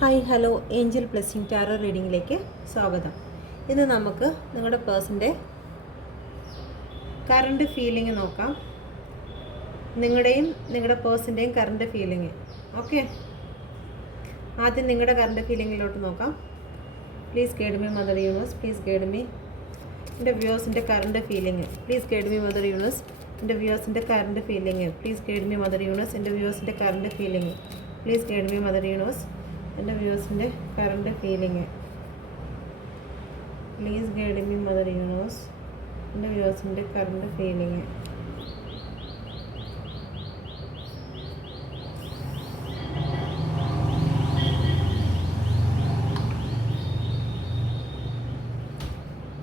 Hi hello angel blessing tarot റീഡിങ്ങിലേക്ക് സ്വാഗതം. ഇന്ന് നമുക്ക് നിങ്ങളുടെ പേഴ്സൻ്റെ കറണ്ട് ഫീലിംഗ് നോക്കാം. നിങ്ങളുടെയും നിങ്ങളുടെ പേഴ്സൻ്റെയും കറണ്ട് ഫീലിംഗ്. ഓക്കെ, ആദ്യം നിങ്ങളുടെ കറണ്ട് ഫീലിങ്ങിലോട്ട് നോക്കാം. Please guide me mother universe, please guide me എൻ്റെ വ്യൂവേഴ്സിൻ്റെ current feeling. Please guide me mother universe, എൻ്റെ വ്യൂവേഴ്സിൻ്റെ current feeling. Please guide me mother universe, എൻ്റെ വ്യൂവേഴ്സിൻ്റെ current feeling. Please guide me mother universe, എൻ്റെ വ്യൂവേഴ്സിൻ്റെ current feeling.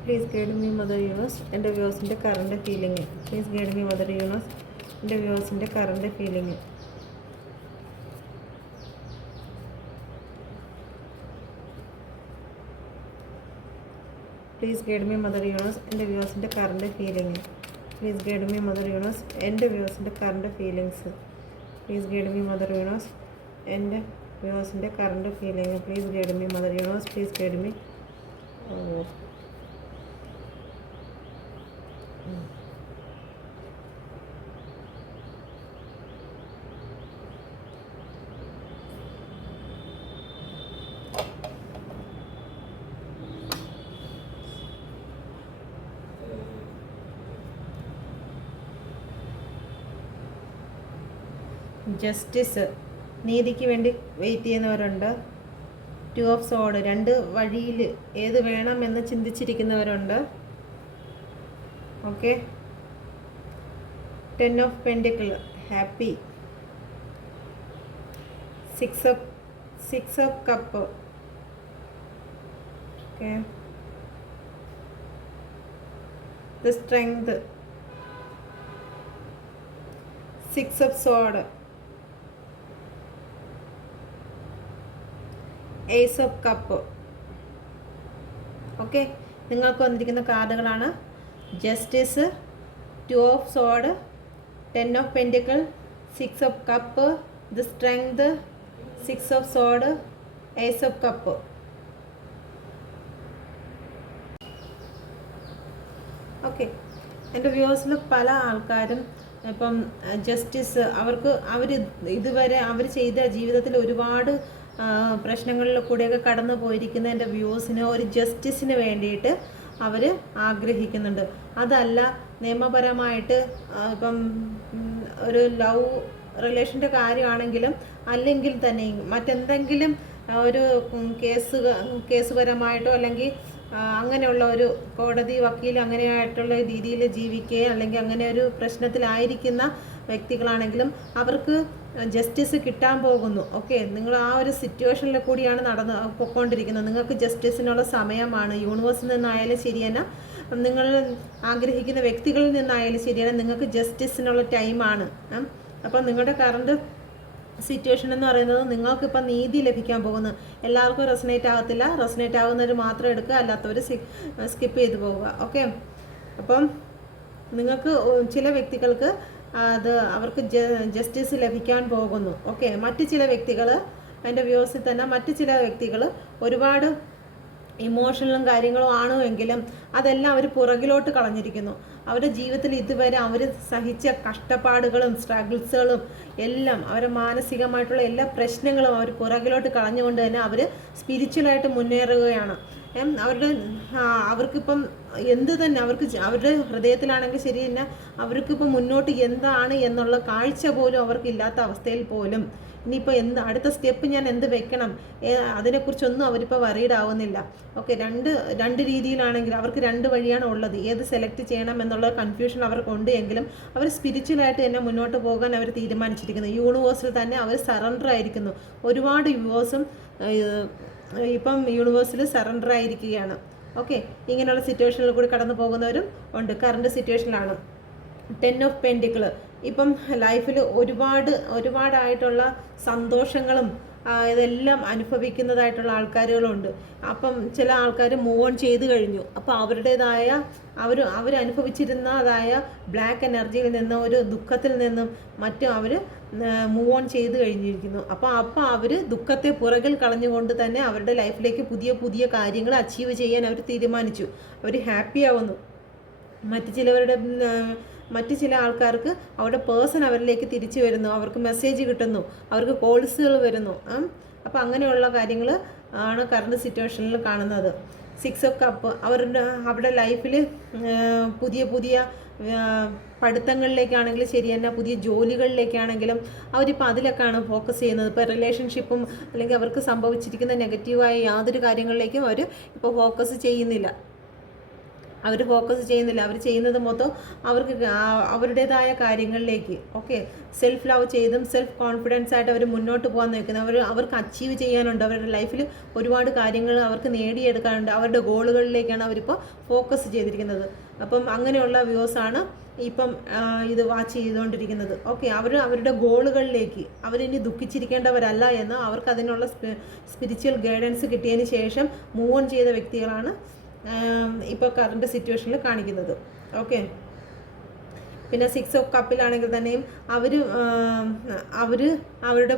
Please guide me mother universe, എൻ്റെ വ്യൂവേഴ്സിൻ്റെ current feeling. Please guide me mother universe, എൻ്റെ വ്യൂവേഴ്സിൻ്റെ current feeling. Please guide me mother universe, എൻ്റെ വ്യൂവേഴ്സിൻ്റെ current feeling. Please guide me mother universe, എൻ്റെ വ്യൂവേഴ്സിൻ്റെ current feeling. Please guide me mother universe, എൻ്റെ വ്യൂവേഴ്സിൻ്റെ current feelings. Please guide me mother universe, എൻ്റെ വ്യൂവേഴ്സിൻ്റെ current feeling. Please guide me mother universe, please guide me. Justice, നീതിക്ക് വേണ്ടി wait ചെയ്യുന്നവരുണ്ട്. To of സോഡ്, രണ്ട് വഴിയിൽ ഏത് വേണമെന്ന് ചിന്തിച്ചിരിക്കുന്നവരുണ്ട്. Okay. Ten of pentacle, happy. Six of cup. Okay. The strength. Six of sword. Ace of cup. Okay, നിങ്ങൾക്ക് വന്നിരിക്കുന്ന കാർഡുകളാണ് justice, two of sword, ten of pentacle, six of cup, the strength, six of sword, ace of cup. Okay, എൻ്റെ വ്യൂവേഴ്സിൽ പല ആൾക്കാരും ഇപ്പം justice അവർ ഇതുവരെ അവർ ചെയ്ത ജീവിതത്തിൽ ഒരുപാട് പ്രശ്നങ്ങളിൽ കൂടെയൊക്കെ കടന്നു പോയിരിക്കുന്ന എൻ്റെ വ്യൂവേഴ്സിന് ഒരു ജസ്റ്റിസിന് വേണ്ടിയിട്ട് അവർ ആഗ്രഹിക്കുന്നുണ്ട്. അതല്ല നിയമപരമായിട്ട് ഇപ്പം ഒരു ലവ് റിലേഷൻ്റെ കാര്യമാണെങ്കിലും അല്ലെങ്കിൽ തന്നെ മറ്റെന്തെങ്കിലും ഒരു കേസുപരമായിട്ടോ അല്ലെങ്കിൽ അങ്ങനെയുള്ള ഒരു കോടതി വക്കീൽ അങ്ങനെയായിട്ടുള്ള രീതിയിൽ ജീവിക്കുകയോ അല്ലെങ്കിൽ അങ്ങനെ ഒരു പ്രശ്നത്തിലായിരിക്കുന്ന വ്യക്തികളാണെങ്കിലും അവർക്ക് ജസ്റ്റിസ് കിട്ടാൻ പോകുന്നു. ഓക്കെ, നിങ്ങൾ ആ ഒരു സിറ്റുവേഷനിൽ കൂടിയാണ് പൊയ്ക്കൊണ്ടിരിക്കുന്നത്. നിങ്ങൾക്ക് ജസ്റ്റിസിനുള്ള സമയമാണ്. യൂണിവേഴ്സിൽ നിന്നായാലും ശരിയല്ല, നിങ്ങൾ ആഗ്രഹിക്കുന്ന വ്യക്തികളിൽ നിന്നായാലും ശരിയാണ്, നിങ്ങൾക്ക് ജസ്റ്റിസിനുള്ള ടൈമാണ്. അപ്പം നിങ്ങളുടെ കറണ്ട് സിറ്റുവേഷൻ എന്ന് പറയുന്നത് നിങ്ങൾക്കിപ്പം നീതി ലഭിക്കാൻ പോകുന്നു. എല്ലാവർക്കും റെസനേറ്റ് ആകത്തില്ല. റെസനേറ്റ് ആകുന്നവർ മാത്രം എടുക്കുക, അല്ലാത്തവർ സ്കിപ്പ് ചെയ്ത് പോവുക. ഓക്കെ, അപ്പം നിങ്ങൾക്ക് ചില വ്യക്തികൾക്ക് അവർക്ക് ജസ്റ്റിസ് ലഭിക്കാൻ പോകുന്നു. ഓക്കെ, മറ്റ് ചില വ്യക്തികൾ, എൻ്റെ വ്യൂവേഴ്സിൽ തന്നെ മറ്റ് ചില വ്യക്തികൾ ഒരുപാട് ഇമോഷണലും കാര്യങ്ങളും ആണെങ്കിലും അതെല്ലാം അവർ പുറകിലോട്ട് കളഞ്ഞിരിക്കുന്നു. അവരുടെ ജീവിതത്തിൽ ഇതുവരെ അവർ സഹിച്ച കഷ്ടപ്പാടുകളും സ്ട്രഗിൾസുകളും എല്ലാം അവരുടെ മാനസികമായിട്ടുള്ള എല്ലാ പ്രശ്നങ്ങളും അവർ പുറകിലോട്ട് കളഞ്ഞുകൊണ്ട് തന്നെ അവർ സ്പിരിച്വലായിട്ട് മുന്നേറുകയാണ്. അവർക്കിപ്പം എന്ത് തന്നെ അവരുടെ ഹൃദയത്തിലാണെങ്കിൽ ശരി തന്നെ അവർക്കിപ്പം മുന്നോട്ട് എന്താണ് എന്നുള്ള കാഴ്ച പോലും അവർക്കില്ലാത്ത അവസ്ഥയിൽ പോലും ഇനിയിപ്പോൾ അടുത്ത സ്റ്റെപ്പ് ഞാൻ എന്ത് വെക്കണം അതിനെക്കുറിച്ചൊന്നും അവരിപ്പോൾ വറീഡ് ആവുന്നില്ല. ഓക്കെ, രണ്ട് രീതിയിലാണെങ്കിൽ അവർക്ക് രണ്ട് വഴിയാണ് ഉള്ളത്. ഏത് സെലക്ട് ചെയ്യണം എന്നുള്ള കൺഫ്യൂഷൻ അവർക്കുണ്ട് എങ്കിലും അവർ സ്പിരിച്വലായിട്ട് തന്നെ മുന്നോട്ട് പോകാൻ അവർ തീരുമാനിച്ചിരിക്കുന്നു. യൂണിവേഴ്സിൽ തന്നെ അവർ സറണ്ടർ ആയിരിക്കുന്നു. ഒരുപാട് വ്യൂവേഴ്സും ഇപ്പം യൂണിവേഴ്സിൽ സറണ്ടർ ആയിരിക്കുകയാണ്. ഓക്കെ, ഇങ്ങനെയുള്ള സിറ്റുവേഷനിൽ കൂടി കടന്നു പോകുന്നവരും ഉണ്ട്. കറണ്ട് സിറ്റുവേഷനിലാണ്. ടെൻ ഓഫ് പെൻഡിക്കിൾ, ഇപ്പം ലൈഫിൽ ഒരുപാടായിട്ടുള്ള സന്തോഷങ്ങളും ഇതെല്ലാം അനുഭവിക്കുന്നതായിട്ടുള്ള ആൾക്കാരുകളുണ്ട്. അപ്പം ചില ആൾക്കാർ മൂവ് ഓൺ ചെയ്ത് കഴിഞ്ഞു. അപ്പോൾ അവരുടേതായ അവരനുഭവിച്ചിരുന്നതായ ബ്ലാക്ക് എനർജിയിൽ നിന്നും ഒരു ദുഃഖത്തിൽ നിന്നും മറ്റും അവർ മൂവ് ഓൺ ചെയ്ത് കഴിഞ്ഞിരിക്കുന്നു. അപ്പോൾ അവർ ദുഃഖത്തെ പുറകിൽ കളഞ്ഞുകൊണ്ട് തന്നെ അവരുടെ ലൈഫിലേക്ക് പുതിയ പുതിയ കാര്യങ്ങൾ അച്ചീവ് ചെയ്യാൻ അവർ തീരുമാനിച്ചു. അവർ ഹാപ്പി ആവുന്നു. മറ്റ് ചില ആൾക്കാർക്ക് അവരുടെ പേഴ്സൺ അവരിലേക്ക് തിരിച്ചു വരുന്നു, അവർക്ക് മെസ്സേജ് കിട്ടുന്നു, അവർക്ക് കോൾസുകൾ വരുന്നു. അപ്പോൾ അങ്ങനെയുള്ള കാര്യങ്ങൾ ആണ് കറണ്ട് സിറ്റുവേഷനിൽ കാണുന്നത്. 6 ഓഫ് കപ്പ് അവരുടെ ലൈഫിൽ പുതിയ പുതിയ പഠിത്തങ്ങളിലേക്കാണെങ്കിലും ശരി തന്നെ, പുതിയ ജോലികളിലേക്കാണെങ്കിലും അവരിപ്പോൾ അതിലൊക്കെയാണ് ഫോക്കസ് ചെയ്യുന്നത്. ഇപ്പോൾ റിലേഷൻഷിപ്പും അല്ലെങ്കിൽ അവർക്ക് സംഭവിച്ചിരിക്കുന്ന നെഗറ്റീവായ യാതൊരു കാര്യങ്ങളിലേക്കും അവർ ഇപ്പോൾ ഫോക്കസ് ചെയ്യുന്നില്ല. അവർ ചെയ്യുന്നത് മൊത്തം അവർക്ക് അവരുടേതായ കാര്യങ്ങളിലേക്ക് സെൽഫ് ലവ് ചെയ്തും സെൽഫ് കോൺഫിഡൻസ് ആയിട്ട് അവർ മുന്നോട്ട് പോകാൻ നോക്കുന്നത്. അവർക്ക് അച്ചീവ് ചെയ്യാനുണ്ട്. അവരുടെ ലൈഫിൽ ഒരുപാട് കാര്യങ്ങൾ അവർക്ക് നേടിയെടുക്കാനുണ്ട്. അവരുടെ ഗോളുകളിലേക്കാണ് അവരിപ്പോൾ ഫോക്കസ് ചെയ്തിരിക്കുന്നത്. അപ്പം അങ്ങനെയുള്ള വ്യൂസാണ് ഇപ്പം ഇത് വാച്ച് ചെയ്തുകൊണ്ടിരിക്കുന്നത്. അവരുടെ ഗോളുകളിലേക്ക് അവരിനി ദുഃഖിച്ചിരിക്കേണ്ടവരല്ല എന്ന് അവർക്ക് അതിനുള്ള സ്പിരിച്വൽ ഗൈഡൻസ് കിട്ടിയതിന് ശേഷം മൂവ് ഓൺ ചെയ്ത വ്യക്തികളാണ് ഇപ്പോൾ കറണ്ട് സിറ്റുവേഷനിൽ കാണിക്കുന്നത്. പിന്നെ 6 ഓഫ് കപ്പിലാണെങ്കിൽ തന്നെയും അവരുടെ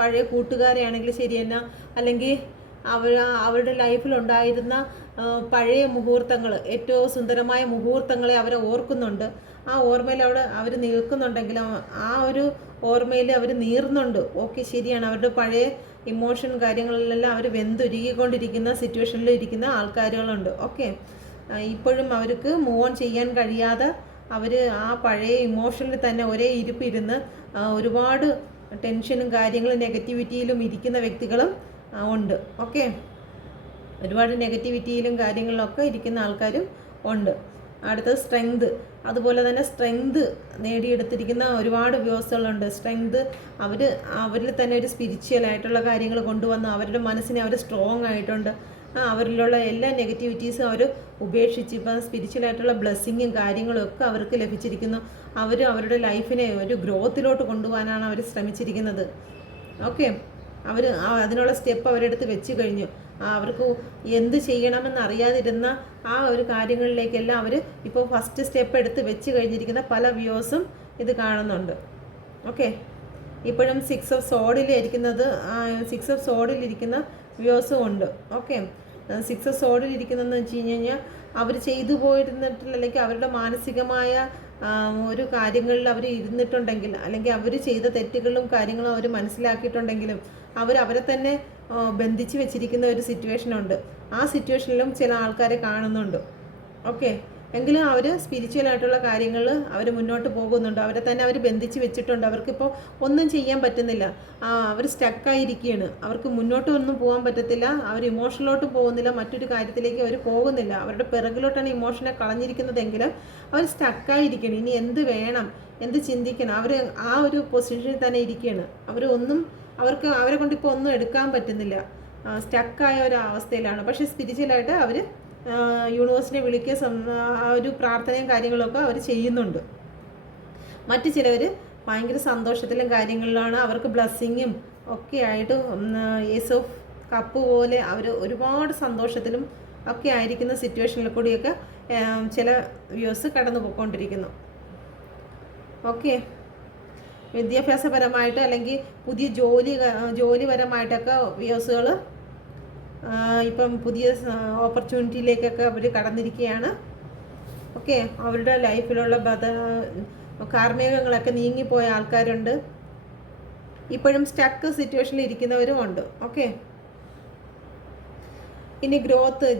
പഴയ കൂട്ടുകാരെ ആണെങ്കിൽ ശരി തന്നെ, അല്ലെങ്കിൽ അവരുടെ ലൈഫിലുണ്ടായിരുന്ന പഴയ മുഹൂർത്തങ്ങൾ, ഏറ്റവും സുന്ദരമായ മുഹൂർത്തങ്ങളെ അവരെ ഓർക്കുന്നുണ്ട്. ആ ഓർമ്മയിൽ അവർ നിൽക്കുന്നുണ്ടെങ്കിലും ആ ഒരു ഓർമ്മയിൽ അവർ നീറുന്നുണ്ട്. ശരിയാണ്, അവരുടെ പഴയ ഇമോഷൻ കാര്യങ്ങളിലെല്ലാം അവർ വെന്തുരുകിക്കൊണ്ടിരിക്കുന്ന സിറ്റുവേഷനിൽ ഇരിക്കുന്ന ആൾക്കാരുകളുണ്ട്. ഇപ്പോഴും അവർക്ക് മൂവ് ഓൺ ചെയ്യാൻ കഴിയാതെ അവർ ആ പഴയ ഇമോഷനിൽ തന്നെ ഒരേ ഇരിപ്പിരുന്ന് ഒരുപാട് ടെൻഷനും കാര്യങ്ങളും നെഗറ്റിവിറ്റിയിലും ഇരിക്കുന്ന വ്യക്തികളും ഉണ്ട്. ഒരുപാട് നെഗറ്റിവിറ്റിയിലും കാര്യങ്ങളിലൊക്കെ ഇരിക്കുന്ന ആൾക്കാരും ഉണ്ട്. അടുത്തത് സ്ട്രെങ്ത്. അതുപോലെ തന്നെ സ്ട്രെങ്ത് നേടിയെടുത്തിരിക്കുന്ന ഒരുപാട് വ്യൂസുകളുണ്ട്. സ്ട്രെങ്ത് അവരിൽ തന്നെ ഒരു സ്പിരിച്വലായിട്ടുള്ള കാര്യങ്ങൾ കൊണ്ടുവന്ന് അവരുടെ മനസ്സിനെ അവർ സ്ട്രോങ് ആയിട്ടുണ്ട്. അവരിലുള്ള എല്ലാ നെഗറ്റിവിറ്റീസും അവർ ഉപേക്ഷിച്ച് ഇപ്പം സ്പിരിച്വലായിട്ടുള്ള ബ്ലെസ്സിങ്ങും കാര്യങ്ങളും ഒക്കെ അവർക്ക് ലഭിച്ചിരിക്കുന്നു. അവരുടെ ലൈഫിനെ ഒരു ഗ്രോത്തിലോട്ട് കൊണ്ടുപോകാനാണ് അവർ ശ്രമിച്ചിരിക്കുന്നത്. അതിനുള്ള സ്റ്റെപ്പ് അവരെടുത്ത് വെച്ച് കഴിഞ്ഞു. അവർക്ക് എന്ത് ചെയ്യണമെന്ന് അറിയാതിരുന്ന ആ ഒരു കാര്യങ്ങളിലേക്കെല്ലാം അവർ ഇപ്പോൾ ഫസ്റ്റ് സ്റ്റെപ്പ് എടുത്ത് വെച്ച് കഴിഞ്ഞിരിക്കുന്ന പല വ്യൂസും ഇത് കാണുന്നുണ്ട്. ഇപ്പോഴും 6 ഓഫ് സോഡിലിരിക്കുന്ന വ്യൂസും ഉണ്ട്. 6 ഓഫ് സോഡിലിരിക്കുന്നതെന്ന് വെച്ച് കഴിഞ്ഞാൽ അവർ ചെയ്തു പോയിരുന്നിട്ടില്ല, അല്ലെങ്കിൽ അവരുടെ മാനസികമായ ഒരു കാര്യങ്ങളിൽ അവർ ഇരുന്നിട്ടുണ്ടെങ്കിൽ, അല്ലെങ്കിൽ അവർ ചെയ്ത തെറ്റുകളും കാര്യങ്ങളും അവർ മനസ്സിലാക്കിയിട്ടുണ്ടെങ്കിലും അവരെ തന്നെ ബന്ധിച്ച് വെച്ചിരിക്കുന്ന ഒരു സിറ്റുവേഷനുണ്ട്. ആ സിറ്റുവേഷനിലും ചില ആൾക്കാരെ കാണുന്നുണ്ട്. എങ്കിലും അവർ സ്പിരിച്വലായിട്ടുള്ള കാര്യങ്ങൾ അവർ മുന്നോട്ട് പോകുന്നുണ്ട്. അവരെ തന്നെ അവർ ബന്ധിച്ച് വെച്ചിട്ടുണ്ട്. അവർക്കിപ്പോൾ ഒന്നും ചെയ്യാൻ പറ്റുന്നില്ല. അവർ സ്റ്റക്കായിരിക്കുകയാണ്. അവർക്ക് മുന്നോട്ടൊന്നും പോകാൻ പറ്റത്തില്ല. അവർ ഇമോഷനിലോട്ട് പോകുന്നില്ല, മറ്റൊരു കാര്യത്തിലേക്ക് അവർ പോകുന്നില്ല. അവരുടെ പിറകിലോട്ടാണ് ഇമോഷനെ കളഞ്ഞിരിക്കുന്നതെങ്കിലും അവർ സ്റ്റക്കായിരിക്കുകയാണ്. ഇനി എന്ത് വേണം, എന്ത് ചിന്തിക്കണം, അവർ ആ ഒരു പൊസിഷനിൽ തന്നെ ഇരിക്കുകയാണ്. അവരെ കൊണ്ട് ഇപ്പോൾ ഒന്നും എടുക്കാൻ പറ്റുന്നില്ല. സ്റ്റക്കായ ഒരു അവസ്ഥയിലാണ്. പക്ഷേ സ്പിരിച്വലായിട്ട് അവർ യൂണിവേഴ്സിനെ വിളിക്കുക, ആ ഒരു പ്രാർത്ഥനയും കാര്യങ്ങളൊക്കെ അവർ ചെയ്യുന്നുണ്ട്. മറ്റു ചിലവർ ഭയങ്കര സന്തോഷത്തിലും കാര്യങ്ങളിലാണ്. അവർക്ക് ബ്ലെസ്സിങ്ങും ഒക്കെ ആയിട്ട് ഏസ് ഓഫ് കപ്പ് പോലെ അവർ ഒരുപാട് സന്തോഷത്തിലും ഒക്കെ ആയിരിക്കുന്ന സിറ്റുവേഷനിൽ കൂടിയൊക്കെ ചില വ്യൂസ് കടന്നു പോയിക്കൊണ്ടിരിക്കുന്നു. വിദ്യാഭ്യാസപരമായിട്ട് അല്ലെങ്കിൽ പുതിയ ജോലിപരമായിട്ടൊക്കെ വ്യൂസുകൾ ഇപ്പം പുതിയ ഓപ്പർച്യൂണിറ്റിയിലേക്കൊക്കെ അവർ കടന്നിരിക്കുകയാണ്. അവരുടെ ലൈഫിലുള്ള കാർമ്മികങ്ങളൊക്കെ നീങ്ങിപ്പോയ ആൾക്കാരുണ്ട്. ഇപ്പോഴും സ്റ്റക്ക് സിറ്റുവേഷനിൽ ഇരിക്കുന്നവരും ഉണ്ട്. ഇനി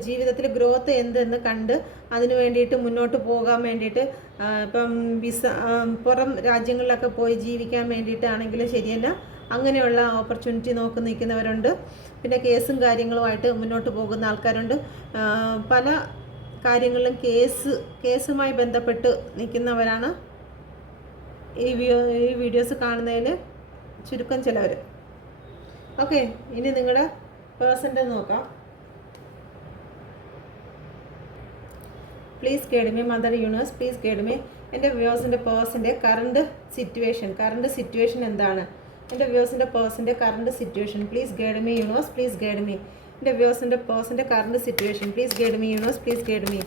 ജീവിതത്തിൽ ഗ്രോത്ത് എന്തെന്ന് കണ്ട് അതിന് വേണ്ടിയിട്ട് മുന്നോട്ട് പോകാൻ വേണ്ടിയിട്ട് ഇപ്പം പുറം രാജ്യങ്ങളിലൊക്കെ പോയി ജീവിക്കാൻ വേണ്ടിയിട്ടാണെങ്കിലും ശരിയല്ല, അങ്ങനെയുള്ള ഓപ്പർച്യൂണിറ്റി നോക്കി നിൽക്കുന്നവരുണ്ട്. പിന്നെ കേസും കാര്യങ്ങളുമായിട്ട് മുന്നോട്ട് പോകുന്ന ആൾക്കാരുണ്ട്. പല കാര്യങ്ങളിലും കേസുമായി ബന്ധപ്പെട്ട് നിൽക്കുന്നവരാണ് ഈ വീഡിയോസ് കാണുന്നതിൽ ചുരുക്കം ചിലവർ. ഇനി നിങ്ങളുടെ പേഴ്സൻ്റെ നോക്കാം. Please guide me mother universe, please guide me. എൻ്റെ വ്യൂവേഴ്സിൻ്റെ പേഴ്സൻ്റെ കറണ്ട് സിറ്റുവേഷൻ എന്താണ്? എൻ്റെ വ്യൂസിൻ്റെ പേഴ്സൻ്റെ current situation please guide me universe, please guide me. എൻ്റെ വ്യൂസിൻ്റെ പേഴ്സൻ്റെ current situation please guide me universe, please guide me.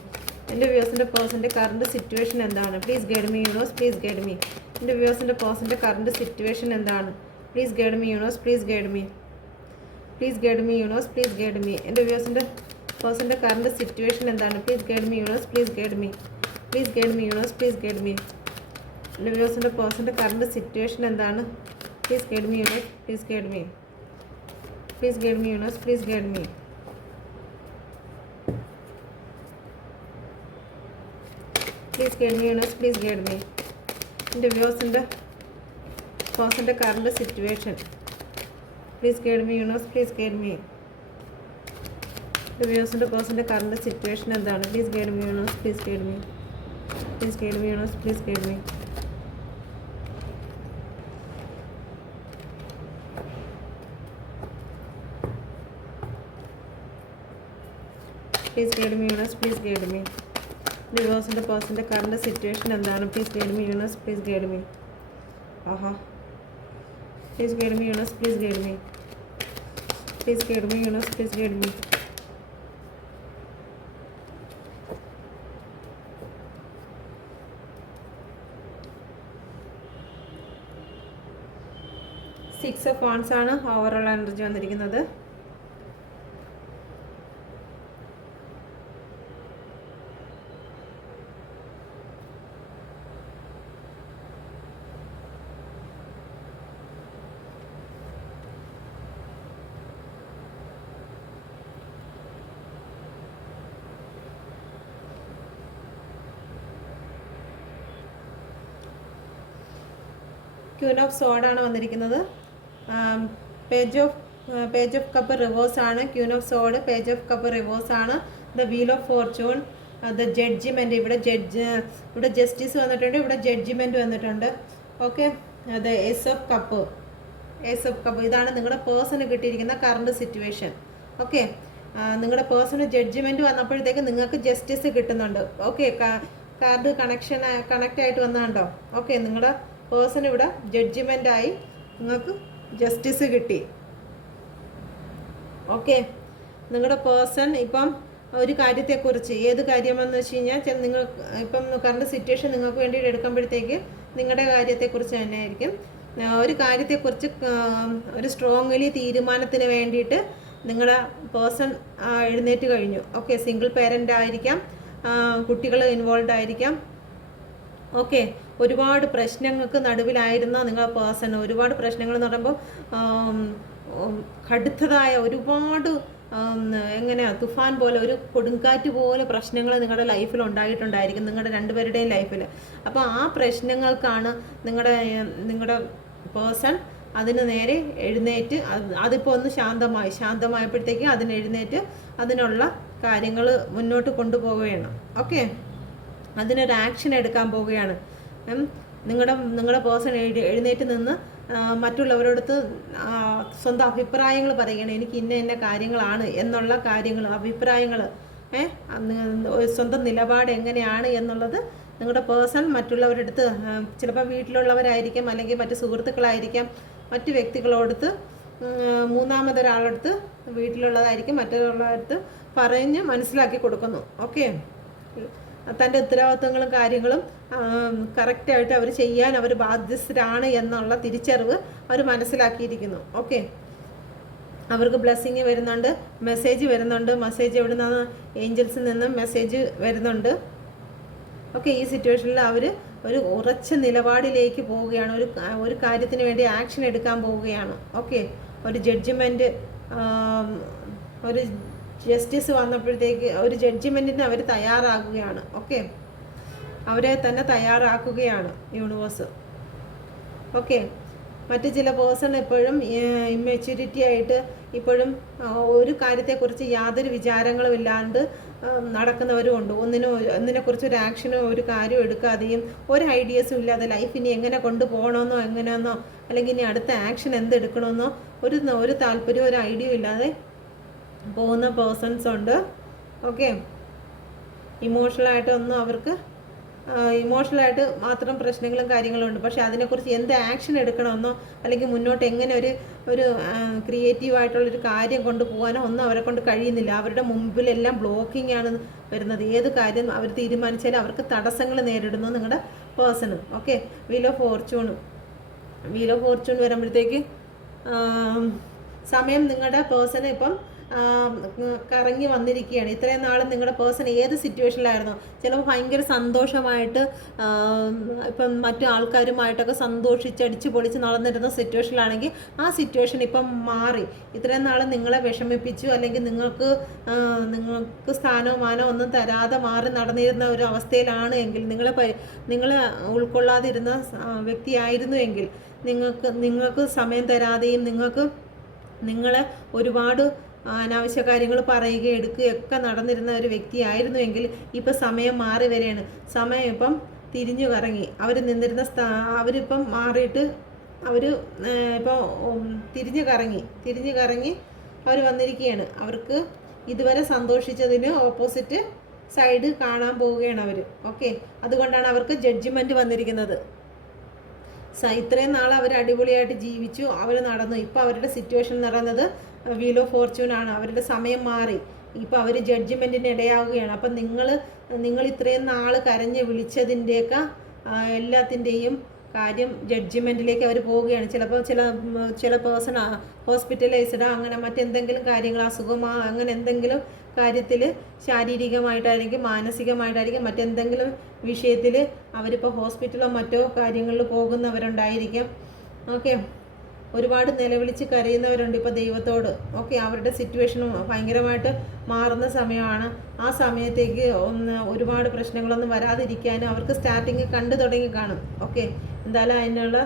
എൻ്റെ വ്യൂസിൻ്റെ പേഴ്സൻ്റെ കറണ്ട് സിറ്റുവേഷൻ എന്താണ്? Please guide me universe, please guide me. എൻ്റെ വ്യൂസിൻ്റെ പേഴ്സൻ്റെ കറണ്ട് സിറ്റുവേഷൻ എന്താണ്? Please guide me universe, please guide me. Please guide me universe, please guide me. എൻ്റെ വ്യൂസിൻ്റെ പേഴ്സൻ്റെ കറണ്ട് സിറ്റുവേഷൻ എന്താണ്? Please guide me universe, please guide me. Please guide me universe, please guide me. എൻ്റെ വ്യൂസിൻ്റെ പേഴ്സൻ്റെ current situation എന്താണ്? Please guide me universe, please guide me. Please guide me universe, please guide me. Please guide me universe, please guide me. എൻ്റെ വ്യൂസിൻ്റെ പേഴ്സൻ്റെ current situation please guide me universe, please guide me. എൻ്റെ വ്യൂസിൻ്റെ പേഴ്സൻ്റെ current situation എന്താണ്? Please guide me universe, please guide me. Please guide me universe, please guide me. Please guide me universe, please guide me. ഡിവോഴ്സിൻ്റെ പേഴ്സൻ്റെ current situation എന്താണ്? Please guide me universe, please guide me. ആഹാ. Please guide me universe, please guide me. Please guide me universe, please guide me. Six of wands ആണ് overall energy വന്നിരിക്കുന്നത്. Queen of സോഡാണ് വന്നിരിക്കുന്നത്. Page of cup reverse ആണ്. Queen of sword, page of cup reverse ആണ്. The wheel of fortune, the judgement. ഇവിടെ justice വന്നിട്ടുണ്ട്, ഇവിടെ judgement വന്നിട്ടുണ്ട്. Okay. The ace of cup, ഇതാണ് നിങ്ങളുടെ പേഴ്സണ് കിട്ടിയിരിക്കുന്ന കറണ്ട് സിറ്റുവേഷൻ. ഓക്കെ. നിങ്ങളുടെ പേഴ്സണ് ജഡ്ജിമെൻറ്റ് വന്നപ്പോഴത്തേക്ക് നിങ്ങൾക്ക് ജസ്റ്റിസ് കിട്ടുന്നുണ്ട്. ഓക്കെ. കാർഡ് കണക്റ്റ് ആയിട്ട് വന്നതുണ്ടോ? ഓക്കെ. നിങ്ങളുടെ പേഴ്സൺ ഇവിടെ ജഡ്ജിമെൻ്റായി നിങ്ങൾക്ക് ജസ്റ്റിസ് കിട്ടി. ഓക്കെ. നിങ്ങളുടെ പേഴ്സൺ ഇപ്പം ഒരു കാര്യത്തെക്കുറിച്ച്, ഏത് കാര്യമെന്ന് വെച്ച് കഴിഞ്ഞാൽ നിങ്ങൾ ഇപ്പം കറണ്ട് സിറ്റുവേഷൻ നിങ്ങൾക്ക് വേണ്ടിയിട്ട് എടുക്കുമ്പോഴത്തേക്ക് നിങ്ങളുടെ കാര്യത്തെക്കുറിച്ച് തന്നെ ആയിരിക്കും. ഒരു കാര്യത്തെക്കുറിച്ച് ഒരു സ്ട്രോങ്ലി തീരുമാനത്തിന് വേണ്ടിയിട്ട് നിങ്ങളുടെ പേഴ്സൺ എഴുന്നേറ്റ് കഴിഞ്ഞു. ഓക്കെ. സിംഗിൾ പേരൻ്റ് ആയിരിക്കാം, കുട്ടികൾ ഇൻവോൾവ് ആയിരിക്കാം. ഓക്കെ. ഒരുപാട് പ്രശ്നങ്ങൾക്ക് നടുവിലായിരുന്ന നിങ്ങളുടെ പേഴ്സൺ, ഒരുപാട് പ്രശ്നങ്ങൾ എന്ന് പറയുമ്പോൾ കടുത്തതായ ഒരുപാട് തുഫാൻ പോലെ, ഒരു കൊടുങ്കാറ്റ് പോലെ പ്രശ്നങ്ങൾ നിങ്ങളുടെ ലൈഫിൽ ഉണ്ടായിട്ടുണ്ടായിരിക്കും, നിങ്ങളുടെ രണ്ടുപേരുടെയും ലൈഫിൽ. അപ്പോൾ ആ പ്രശ്നങ്ങൾക്കാണ് നിങ്ങളുടെ പേഴ്സൺ അതിന് നേരെ എഴുന്നേറ്റ്, അതിപ്പോൾ ഒന്ന് ശാന്തമായപ്പോഴത്തേക്ക് എഴുന്നേറ്റ് അതിനുള്ള കാര്യങ്ങൾ മുന്നോട്ട് കൊണ്ടുപോവുകയാണ്. ഓക്കെ. അതിനൊരു ആക്ഷൻ എടുക്കാൻ പോവുകയാണ്. നിങ്ങളുടെ പേഴ്സൺ എഴുന്നേറ്റ് നിന്ന് മറ്റുള്ളവരോടത്ത് സ്വന്തം അഭിപ്രായങ്ങൾ പറയുകയാണ്. എനിക്ക് ഇന്ന കാര്യങ്ങളാണ് എന്നുള്ള അഭിപ്രായങ്ങൾ, സ്വന്തം നിലപാട് എങ്ങനെയാണ് എന്നുള്ളത് നിങ്ങളുടെ പേഴ്സൺ മറ്റുള്ളവരുടെ അടുത്ത്, ചിലപ്പോൾ വീട്ടിലുള്ളവരായിരിക്കാം, അല്ലെങ്കിൽ മറ്റ് സുഹൃത്തുക്കളായിരിക്കാം, മറ്റു വ്യക്തികളോടത്ത്, മൂന്നാമതൊരാളടുത്ത്, വീട്ടിലുള്ളതായിരിക്കും, മറ്റുള്ളവരടുത്ത് പറഞ്ഞ് മനസ്സിലാക്കി കൊടുക്കുന്നു. ഓക്കെ. തൻ്റെ ഉത്തരവാദിത്വങ്ങളും കാര്യങ്ങളും കറക്റ്റായിട്ട് അവർ ചെയ്യാൻ അവർ ബാധ്യസ്ഥരാണ് എന്നുള്ള തിരിച്ചറിവ് അവർ മനസ്സിലാക്കിയിരിക്കുന്നു. ഓക്കെ. അവർക്ക് ബ്ലെസ്സിങ് വരുന്നുണ്ട്, മെസ്സേജ് എവിടെ നിന്നാണ്? ഏഞ്ചൽസിൽ നിന്നും മെസ്സേജ് വരുന്നുണ്ട്. ഓക്കെ. ഈ സിറ്റുവേഷനിൽ അവർ ഒരു ഉറച്ച നിലപാടിലേക്ക് പോവുകയാണ്, ഒരു കാര്യത്തിന് വേണ്ടി ആക്ഷൻ എടുക്കാൻ പോവുകയാണ്. ഓക്കെ. ഒരു ജഡ്ജിമെൻറ്റ്, ഒരു ജസ്റ്റിസ് വന്നപ്പോഴത്തേക്ക് ഒരു ജഡ്ജിമെൻറ്റിന് അവർ തയ്യാറാകുകയാണ്. ഓക്കെ. അവരെ തന്നെ തയ്യാറാക്കുകയാണ് യൂണിവേഴ്സ്. ഓക്കെ. മറ്റ് ചില പേഴ്സൺ ഇപ്പോഴും ഇമ്മെച്യൂരിറ്റി ആയിട്ട് ഇപ്പോഴും ഒരു കാര്യത്തെക്കുറിച്ച് യാതൊരു വിചാരങ്ങളും ഇല്ലാണ്ട് നടക്കുന്നവരും ഉണ്ട്. ഒന്നിനെക്കുറിച്ച് ഒരു ആക്ഷനോ ഒരു കാര്യം എടുക്കാതെയും ഒരു ഐഡിയസും ഇല്ലാതെ ലൈഫ് ഇനി എങ്ങനെ കൊണ്ടുപോകണമെന്നോ എങ്ങനെയെന്നോ അല്ലെങ്കിൽ ഇനി അടുത്ത ആക്ഷൻ എന്തെടുക്കണമെന്നോ ഒരു താല്പര്യവും ഒരു ഐഡിയ ഇല്ലാതെ പോകുന്ന പേഴ്സൺസ് ഉണ്ട്. ഓക്കെ. ഇമോഷണലായിട്ടൊന്നും അവർക്ക് ഇമോഷണലായിട്ട് മാത്രം പ്രശ്നങ്ങളും കാര്യങ്ങളും ഉണ്ട്. പക്ഷേ അതിനെക്കുറിച്ച് എന്ത് ആക്ഷൻ എടുക്കണമെന്നോ അല്ലെങ്കിൽ മുന്നോട്ട് എങ്ങനെ ഒരു ക്രിയേറ്റീവായിട്ടുള്ളൊരു കാര്യം കൊണ്ടുപോകാനോ ഒന്നും അവരെ കൊണ്ട് കഴിയുന്നില്ല. അവരുടെ മുമ്പിലെല്ലാം ബ്ലോക്കിംഗ് ആണ് വരുന്നത്. ഏത് കാര്യം അവർ തീരുമാനിച്ചാലും അവർക്ക് തടസ്സങ്ങൾ നേരിടുന്നു നിങ്ങളുടെ person. Okay, wheel of Fortune വരുമ്പോഴത്തേക്ക് സമയം നിങ്ങളുടെ പേഴ്സണ് ഇപ്പം കറങ്ങി വന്നിരിക്കുകയാണ്. ഇത്രയും നാളും നിങ്ങളുടെ പേഴ്സൺ ഏത് സിറ്റുവേഷനിലായിരുന്നോ, ചിലപ്പോൾ ഭയങ്കര സന്തോഷമായിട്ട് ഇപ്പം മറ്റു ആൾക്കാരുമായിട്ടൊക്കെ സന്തോഷിച്ച് പൊളിച്ച് നടന്നിരുന്ന സിറ്റുവേഷനിലാണെങ്കിൽ ആ സിറ്റുവേഷൻ ഇപ്പം മാറി. ഇത്രയും നാളും നിങ്ങളെ വിഷമിപ്പിച്ചു അല്ലെങ്കിൽ നിങ്ങൾക്ക് സ്ഥാനമോ മാനോ ഒന്നും തരാതെ മാറി നടന്നിരുന്ന ഒരു അവസ്ഥയിലാണ് എങ്കിൽ, നിങ്ങളെ ഉൾക്കൊള്ളാതിരുന്ന വ്യക്തിയായിരുന്നു എങ്കിൽ, നിങ്ങൾക്ക് സമയം തരാതെയും നിങ്ങളെ ഒരുപാട് അനാവശ്യ കാര്യങ്ങൾ പറയുകയും എടുക്കുകയൊക്കെ നടന്നിരുന്ന ഒരു വ്യക്തിയായിരുന്നു എങ്കിൽ ഇപ്പം സമയം മാറി വരികയാണ്. സമയം ഇപ്പം തിരിഞ്ഞു കറങ്ങി. അവർ നിന്നിരുന്ന അവരിപ്പം മാറിയിട്ട് അവർ ഇപ്പോൾ തിരിഞ്ഞു കറങ്ങി അവർ വന്നിരിക്കുകയാണ്. അവർക്ക് ഇതുവരെ സന്തോഷിച്ചതിന് ഓപ്പോസിറ്റ് സൈഡ് കാണാൻ പോവുകയാണ് അവർ. ഓക്കെ, അതുകൊണ്ടാണ് അവർക്ക് ജഡ്ജ്മെൻറ്റ് വന്നിരിക്കുന്നത്. ഇത്രയും നാൾ അവർ അടിപൊളിയായിട്ട് ജീവിച്ചു, അവർ നടന്നു. ഇപ്പോൾ അവരുടെ സിറ്റുവേഷൻ നടന്നത് വീൽ ഓഫ് ഫോർച്യൂൺ ആണ്. അവരുടെ സമയം മാറി. ഇപ്പോൾ അവർ ജഡ്ജ്മെൻറ്റിന് ഇടയാവുകയാണ്. അപ്പം നിങ്ങൾ ഇത്രയും നാൾ കരഞ്ഞ് വിളിച്ചതിൻ്റെയൊക്കെ എല്ലാത്തിൻ്റെയും കാര്യം ജഡ്ജ്മെൻറ്റിലേക്ക് അവർ പോവുകയാണ്. ചിലപ്പോൾ ചില പേഴ്സൺ ഹോസ്പിറ്റലൈസ്ഡോ അങ്ങനെ മറ്റെന്തെങ്കിലും കാര്യങ്ങൾ അസുഖമോ അങ്ങനെ എന്തെങ്കിലും കാര്യത്തിൽ ശാരീരികമായിട്ടായിരിക്കും മാനസികമായിട്ടായിരിക്കും മറ്റെന്തെങ്കിലും വിഷയത്തിൽ അവരിപ്പോൾ ഹോസ്പിറ്റലോ മറ്റോ കാര്യങ്ങളിൽ പോകുന്നവരുണ്ടായിരിക്കാം. ഓക്കെ, ഒരുപാട് നിലവിളിച്ച് കരയുന്നവരുണ്ട് ഇപ്പോൾ ദൈവത്തോട്. ഓക്കെ, അവരുടെ സിറ്റുവേഷനും ഭയങ്കരമായിട്ട് മാറുന്ന സമയമാണ്. ആ സമയത്തേക്ക് ഒരുപാട് പ്രശ്നങ്ങളൊന്നും വരാതിരിക്കാനും അവർക്ക് സ്റ്റാർട്ടിങ് കണ്ടു തുടങ്ങി കാണും. ഓക്കെ, എന്തായാലും അതിനുള്ള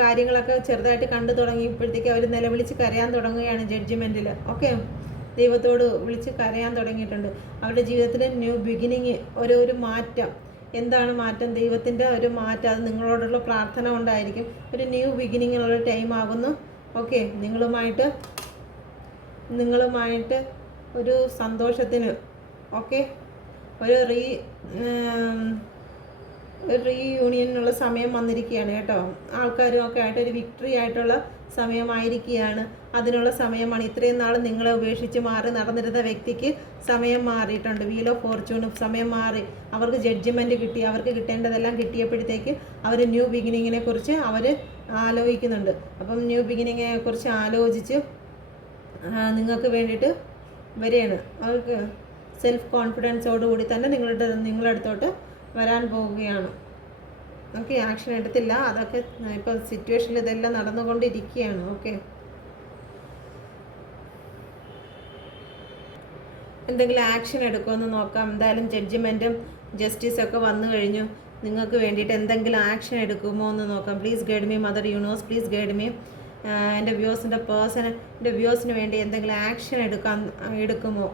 കാര്യങ്ങളൊക്കെ ചെറുതായിട്ട് കണ്ടു തുടങ്ങിയപ്പോഴത്തേക്ക് അവർ നിലവിളിച്ച് കരയാൻ തുടങ്ങുകയാണ് ജഡ്ജ്മെൻറ്റിൽ. ഓക്കെ, ദൈവത്തോട് വിളിച്ച് കരയാൻ തുടങ്ങിയിട്ടുണ്ട്. അവരുടെ ജീവിതത്തിൽ ന്യൂ ബിഗിനിങ്, ഒരു മാറ്റം. എന്താണ് മാറ്റം? ദൈവത്തിൻ്റെ ഒരു മാറ്റം. അത് നിങ്ങളോടുള്ള പ്രാർത്ഥന കൊണ്ടായിരിക്കും. ഒരു ന്യൂ ബിഗിനിങ്ങിനുള്ള ടൈം ആകുന്നു. ഓക്കെ, നിങ്ങളുമായിട്ട് ഒരു സന്തോഷത്തിന്, ഓക്കെ, ഒരു റീയൂണിയനുള്ള സമയം വന്നിരിക്കുകയാണ് കേട്ടോ. ആൾക്കാരും ഒക്കെ ആയിട്ട് ഒരു വിക്ടറി ആയിട്ടുള്ള സമയമായിരിക്കുകയാണ്. അതിനുള്ള സമയമാണ്. ഇത്രയും നാൾ നിങ്ങളെ ഉപേക്ഷിച്ച് മാറി നടന്നിരുന്ന വ്യക്തിക്ക് സമയം മാറിയിട്ടുണ്ട്. വീൽ ഓഫ് ഫോർച്യൂണും സമയം മാറി. അവർക്ക് ജഡ്ജ്മെൻറ്റ് കിട്ടി. അവർക്ക് കിട്ടേണ്ടതെല്ലാം കിട്ടിയപ്പോഴത്തേക്ക് അവർ ന്യൂ ബിഗിനിങ്ങിനെ കുറിച്ച് അവർ ആലോചിക്കുന്നുണ്ട്. അപ്പം ന്യൂ ബിഗിനിങ്ങിനെ കുറിച്ച് ആലോചിച്ച് നിങ്ങൾക്ക് വേണ്ടിയിട്ട് വരികയാണ്. അവർക്ക് സെൽഫ് കോൺഫിഡൻസോടുകൂടി തന്നെ നിങ്ങളുടെ അടുത്തോട്ട് വരാൻ പോവുകയാണ്. ഓക്കെ, ആക്ഷൻ എടുത്തില്ല. അതൊക്കെ ഇപ്പോൾ സിറ്റുവേഷനിൽ ഇതെല്ലാം നടന്നുകൊണ്ടിരിക്കുകയാണ്. ഓക്കെ, എന്തെങ്കിലും ആക്ഷൻ എടുക്കുമെന്ന് നോക്കാം. എന്തായാലും ജഡ്ജ്മെൻറ്റും ജസ്റ്റിസൊക്കെ വന്നു കഴിഞ്ഞു. നിങ്ങൾക്ക് വേണ്ടിയിട്ട് എന്തെങ്കിലും ആക്ഷൻ എടുക്കുമോ എന്ന് നോക്കാം. Please guide me mother universe, please guide me. എൻ്റെ വ്യൂസിന് വേണ്ടി എന്തെങ്കിലും ആക്ഷൻ എടുക്കുമോ?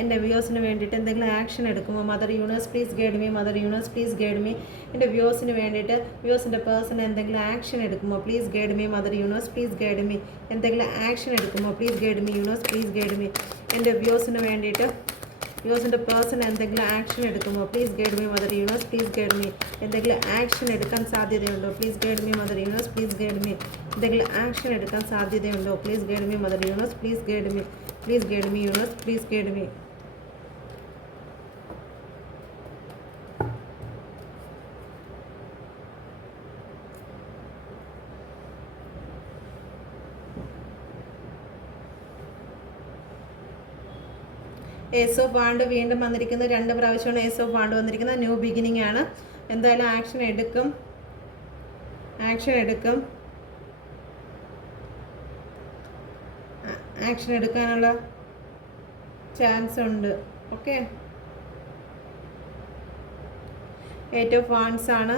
എൻ്റെ വ്യൂസിന് വേണ്ടിയിട്ട് എന്തെങ്കിലും ആക്ഷൻ എടുക്കുമോ? Mother universe please guide me. Mother universe please guide me. എൻ്റെ വ്യൂസിന് വേണ്ടിയിട്ട് വ്യൂസിൻ്റെ പേഴ്സൺ എന്തെങ്കിലും ആക്ഷൻ എടുക്കുമോ? Please guide me. Mother universe please guide me. എന്തെങ്കിലും ആക്ഷൻ എടുക്കുമോ? Please guide me. Universe please guide me. എൻ്റെ വ്യൂസിന് വേണ്ടിയിട്ട് വ്യൂസിൻ്റെ പേഴ്സൺ എന്തെങ്കിലും ആക്ഷൻ എടുക്കുമോ? Please guide me. Mother universe please guide me. എന്തെങ്കിലും ആക്ഷൻ എടുക്കാൻ സാധ്യതയുണ്ടോ? Please guide me. Mother universe please guide me. എന്തെങ്കിലും ആക്ഷൻ എടുക്കാൻ സാധ്യതയുണ്ടോ? Please guide me. Mother universe please guide me. Please guide me. Universe please guide me. Ace of wand വീണ്ടും വന്നിരിക്കുന്നത് 2 പ്രാവശ്യമാണ് ace of wand വന്നിരിക്കുന്നത്. New beginning ആണ്. എന്തായാലും action എടുക്കാനുള്ള ചാൻസ് ഉണ്ട്. ഓക്കെ, 8 ഓഫ് വാണ്ട്സ് ആണ്.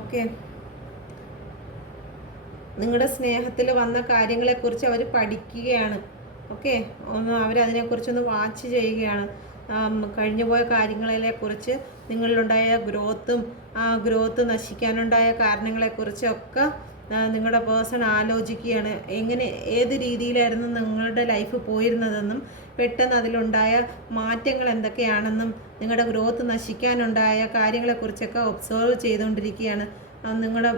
ഓക്കെ, നിങ്ങളുടെ സ്നേഹത്തിൽ വന്ന കാര്യങ്ങളെക്കുറിച്ച് അവർ പഠിക്കുകയാണ്. ഓക്കെ, അവരതിനെക്കുറിച്ചൊന്ന് വാച്ച് ചെയ്യുകയാണ്. കഴിഞ്ഞുപോയ കാര്യങ്ങളെക്കുറിച്ച്, നിങ്ങളിലുണ്ടായ ഗ്രോത്തും ആ ഗ്രോത്ത് നശിക്കാനുണ്ടായ കാരണങ്ങളെക്കുറിച്ചൊക്കെ നിങ്ങളുടെ പേഴ്സൺ ആലോചിക്കുകയാണ് എങ്ങനെ ഏത് രീതിയിലായിരുന്നു നിങ്ങളുടെ ലൈഫ് പോയിരുന്നതെന്നും പെട്ടെന്ന് അതിലുണ്ടായ മാറ്റങ്ങൾ എന്തൊക്കെയാണെന്നും നിങ്ങളുടെ ഗ്രോത്ത് നശിക്കാനുണ്ടായ കാര്യങ്ങളെക്കുറിച്ചൊക്കെ ഒബ്സർവ് ചെയ്തുകൊണ്ടിരിക്കുകയാണ്. നിങ്ങളുടെ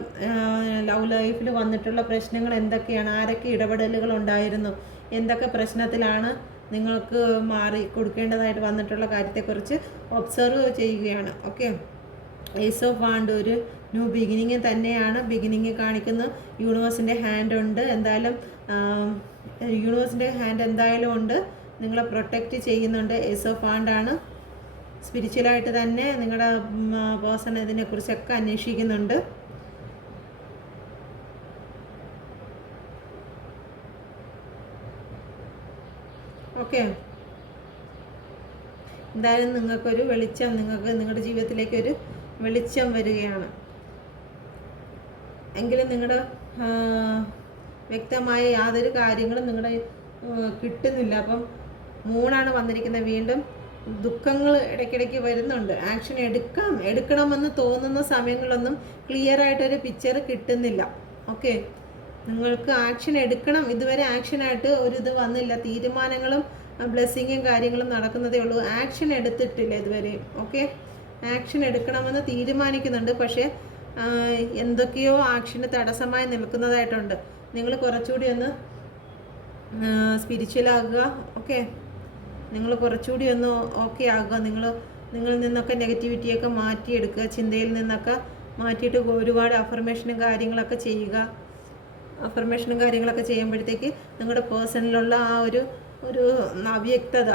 ലവ് ലൈഫിൽ വന്നിട്ടുള്ള പ്രശ്നങ്ങൾ എന്തൊക്കെയാണ്, ആരൊക്കെ ഇടപെടലുകൾ ഉണ്ടായിരുന്നു, എന്തൊക്കെ പ്രശ്നത്തിലാണ് നിങ്ങൾക്ക് മാറി കൊടുക്കേണ്ടതായിട്ട് വന്നിട്ടുള്ള കാര്യത്തെക്കുറിച്ച് ഒബ്സർവ് ചെയ്യുകയാണ്. ഓക്കെ, ഏസ് ഓഫ് വാണ്ട് ഒരു ന്യൂ ബിഗിനിങ് തന്നെയാണ്. ബിഗിനിങ് കാണിക്കുന്ന യൂണിവേഴ്സിൻ്റെ ഹാൻഡ് ഉണ്ട്. എന്തായാലും യൂണിവേഴ്സിൻ്റെ ഹാൻഡ് എന്തായാലും ഉണ്ട്, നിങ്ങളെ പ്രൊട്ടക്റ്റ് ചെയ്യുന്നുണ്ട്. Ace of വാണ്ടാണ്. സ്പിരിച്വലായിട്ട് തന്നെ നിങ്ങളുടെ പേഴ്സൺ ഇതിനെക്കുറിച്ചൊക്കെ അന്വേഷിക്കുന്നുണ്ട്. ഓക്കെ, എന്തായാലും നിങ്ങൾക്കൊരു വെളിച്ചം, നിങ്ങളുടെ ജീവിതത്തിലേക്കൊരു വെളിച്ചം വരികയാണ്. എങ്കിലും നിങ്ങളുടെ വ്യക്തമായ യാതൊരു കാര്യങ്ങളും നിങ്ങളുടെ കിട്ടുന്നില്ല. അപ്പം മൂണാണ് വന്നിരിക്കുന്നത്. വീണ്ടും ദുഃഖങ്ങൾ ഇടയ്ക്കിടയ്ക്ക് വരുന്നുണ്ട്. ആക്ഷൻ എടുക്കണമെന്ന് തോന്നുന്ന സമയങ്ങളൊന്നും ക്ലിയർ ആയിട്ടൊരു പിക്ചർ കിട്ടുന്നില്ല. ഓക്കെ, നിങ്ങൾക്ക് ആക്ഷൻ എടുക്കണം. ഇതുവരെ ആക്ഷനായിട്ട് ഒരിത് വന്നില്ല. തീരുമാനങ്ങളും ബ്ലെസ്സിങ്ങും കാര്യങ്ങളും നടക്കുന്നതേ ഉള്ളൂ. ആക്ഷൻ എടുത്തിട്ടില്ല ഇതുവരെ. ഓക്കെ, ആക്ഷൻ എടുക്കണമെന്ന് തീരുമാനിക്കുന്നുണ്ട്. പക്ഷേ എന്തൊക്കെയോ ആക്ഷന് തടസ്സമായി നിൽക്കുന്നതായിട്ടുണ്ട്. നിങ്ങൾ കുറച്ചുകൂടി ഒന്ന് സ്പിരിച്വലാകുക. ഓക്കെ, നിങ്ങൾ കുറച്ചുകൂടി ഒന്ന് ഓക്കെ ആകുക. നിങ്ങളിൽ നിന്നൊക്കെ നെഗറ്റിവിറ്റിയൊക്കെ മാറ്റിയെടുക്കുക. ചിന്തയിൽ നിന്നൊക്കെ മാറ്റിയിട്ട് ഒരുപാട് അഫർമേഷനും കാര്യങ്ങളൊക്കെ ചെയ്യുക. അഫർമേഷനും കാര്യങ്ങളൊക്കെ ചെയ്യുമ്പോഴത്തേക്ക് നിങ്ങളുടെ പേഴ്സണിലുള്ള ആ ഒരു അവ്യക്തത,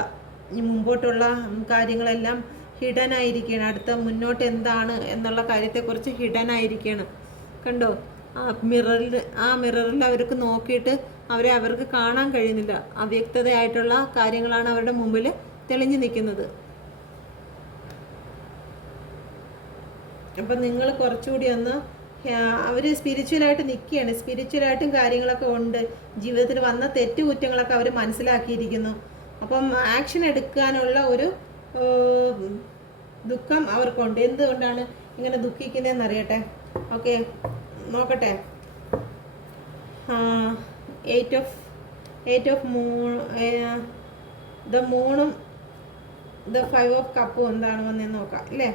മുമ്പോട്ടുള്ള കാര്യങ്ങളെല്ലാം ഹിഡൻ ആയിരിക്കുകയാണ്. അടുത്ത മുന്നോട്ട് എന്താണ് എന്നുള്ള കാര്യത്തെക്കുറിച്ച് ഹിഡൻ ആയിരിക്കുകയാണ്. കണ്ടോ, ആ മിററിൽ അവർക്ക് നോക്കിയിട്ട് അവർക്ക് കാണാൻ കഴിയുന്നില്ല. അവ്യക്തതയായിട്ടുള്ള കാര്യങ്ങളാണ് അവരുടെ മുമ്പിൽ തെളിഞ്ഞു നിൽക്കുന്നത്. അപ്പം നിങ്ങൾ കുറച്ചുകൂടി ഒന്ന് അവർ സ്പിരിച്വലായിട്ട് നിൽക്കുകയാണ്. സ്പിരിച്വലായിട്ടും കാര്യങ്ങളൊക്കെ ഉണ്ട്. ജീവിതത്തിൽ വന്ന തെറ്റുകുറ്റങ്ങളൊക്കെ അവർ മനസ്സിലാക്കിയിരിക്കുന്നു. അപ്പം ആക്ഷൻ എടുക്കാനുള്ള ഒരു ദുഃഖം അവർക്കുണ്ട്. എന്തുകൊണ്ടാണ് ഇങ്ങനെ ദുഃഖിക്കുന്നതെന്ന് അറിയട്ടെ. ഓക്കെ, നോക്കട്ടെ. എയ്റ്റ് ഓഫ് ദ മൂണും ദ 5 ഓഫ് കപ്പും എന്താണ് വന്നതെന്ന് നോക്കാം അല്ലേ.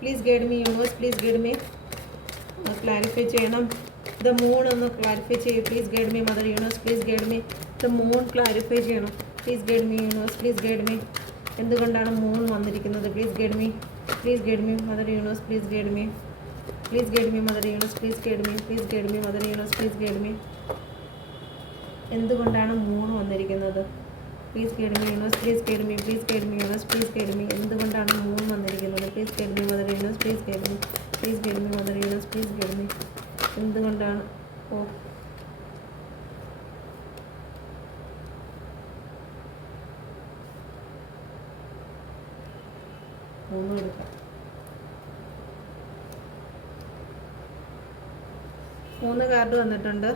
Please guide me universe, please guide me. Clarify ചെയ്യണം. ദ മൂൺ ഒന്ന് ക്ലാരിഫൈ ചെയ്യും. Please guide me mother universe, please guide me. The moon clarify ചെയ്യണം. Please guide me universe, please guide me. എന്തുകൊണ്ടാണ് മൂൺ വന്നിരിക്കുന്നത്? Please guide me, please guide me mother universe, please guide me. Please guide me mother universe, please guide me. Please guide me mother universe, please guide me. എന്തുകൊണ്ടാണ് moon വന്നിരിക്കുന്നത്? Please guide me universe, please guide me. Please guide me universe, please guide me. എന്തുകൊണ്ടാണ് moon വന്നിരിക്കുന്നത്? Please guide me mother universe, please guide me. Please guide me mother universe, please guide me. എന്തുകൊണ്ടാണ്? മൂന്ന് എടുക്കാം. 3 card വന്നിട്ടുണ്ട്.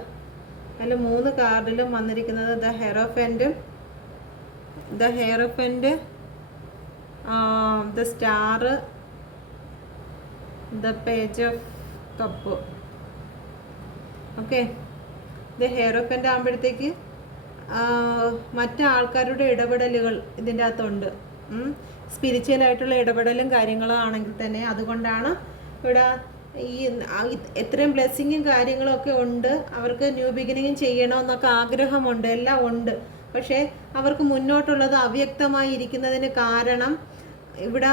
അതിൽ 3 കാർഡിലും വന്നിരിക്കുന്നത് the ഹെറോഫൻറ്റ്, the star, the page of cup. Okay, the ഹെറോഫൻറ്റ് ആകുമ്പോഴത്തേക്ക് മറ്റു ആൾക്കാരുടെ ഇടപെടലുകൾ ഇതിൻ്റെ അകത്തുണ്ട്. സ്പിരിച്വലായിട്ടുള്ള ഇടപെടലും കാര്യങ്ങളും ആണെങ്കിൽ തന്നെ അതുകൊണ്ടാണ് ഇവിടെ ഈ എത്രയും ബ്ലെസ്സിങ്ങും കാര്യങ്ങളും ഒക്കെ ഉണ്ട്. അവർക്ക് ന്യൂ ബിഗിനിങ്ങും ചെയ്യണമെന്നൊക്കെ ആഗ്രഹമുണ്ട്, എല്ലാം ഉണ്ട്. പക്ഷേ അവർക്ക് മുന്നോട്ടുള്ളത് അവ്യക്തമായി ഇരിക്കുന്നതിന് കാരണം ഇവിടെ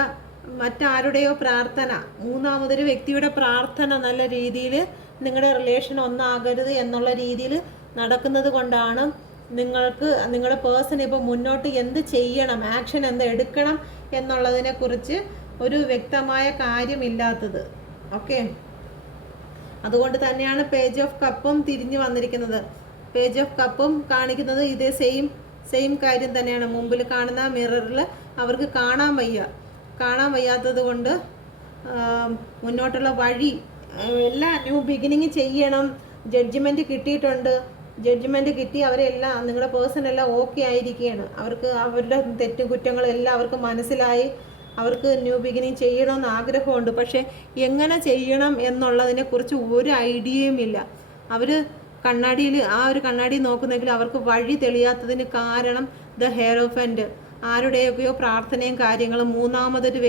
മറ്റാരുടെയോ പ്രാർത്ഥന, മൂന്നാമതൊരു വ്യക്തിയുടെ പ്രാർത്ഥന നല്ല രീതിയിൽ നിങ്ങളുടെ റിലേഷൻ ഒന്നാകരുത് എന്നുള്ള രീതിയിൽ നടക്കുന്നത് കൊണ്ടാണ് നിങ്ങളുടെ പേഴ്സൺ ഇപ്പോൾ മുന്നോട്ട് എന്ത് ചെയ്യണം, ആക്ഷൻ എന്ത് എടുക്കണം എന്നുള്ളതിനെക്കുറിച്ച് ഒരു വ്യക്തമായ കാര്യമില്ലാത്തത്. ഓക്കെ, അതുകൊണ്ട് തന്നെയാണ് പേജ് ഓഫ് കപ്പും തിരിഞ്ഞു വന്നിരിക്കുന്നത്. പേജ് ഓഫ് കപ്പും കാണിക്കുന്നത് ഇതേ സെയിം കാര്യം തന്നെയാണ്. മുമ്പിൽ കാണുന്ന മിററിൽ അവർക്ക് കാണാൻ വയ്യാത്തത് കൊണ്ട് മുന്നോട്ടുള്ള വഴി എല്ലാം ന്യൂ ബിഗിനിങ് ചെയ്യണം. ജഡ്ജ്മെൻറ്റ് കിട്ടിയിട്ടുണ്ട്. ജഡ്ജ്മെൻറ്റ് കിട്ടി അവരെല്ലാം, നിങ്ങളുടെ പേഴ്സൺ എല്ലാം ഓക്കെ ആയിരിക്കുകയാണ്. അവർക്ക് അവരുടെ തെറ്റും കുറ്റങ്ങളെല്ലാം അവർക്ക് മനസ്സിലായി. അവർക്ക് ന്യൂ ബിഗിനിങ് ചെയ്യണമെന്ന് ആഗ്രഹമുണ്ട്. പക്ഷേ എങ്ങനെ ചെയ്യണം എന്നുള്ളതിനെക്കുറിച്ച് ഒരു ഐഡിയയും ഇല്ല. അവർ കണ്ണാടിയിൽ ആ ഒരു കണ്ണാടി നോക്കുന്നെങ്കിൽ അവർക്ക് വഴി തെളിയാത്തതിന് കാരണം ദ ഹെയറോഫൻറ്റ് ആരുടെയൊക്കെയോ പ്രാർത്ഥനയും കാര്യങ്ങളും മൂന്നാമതൊരു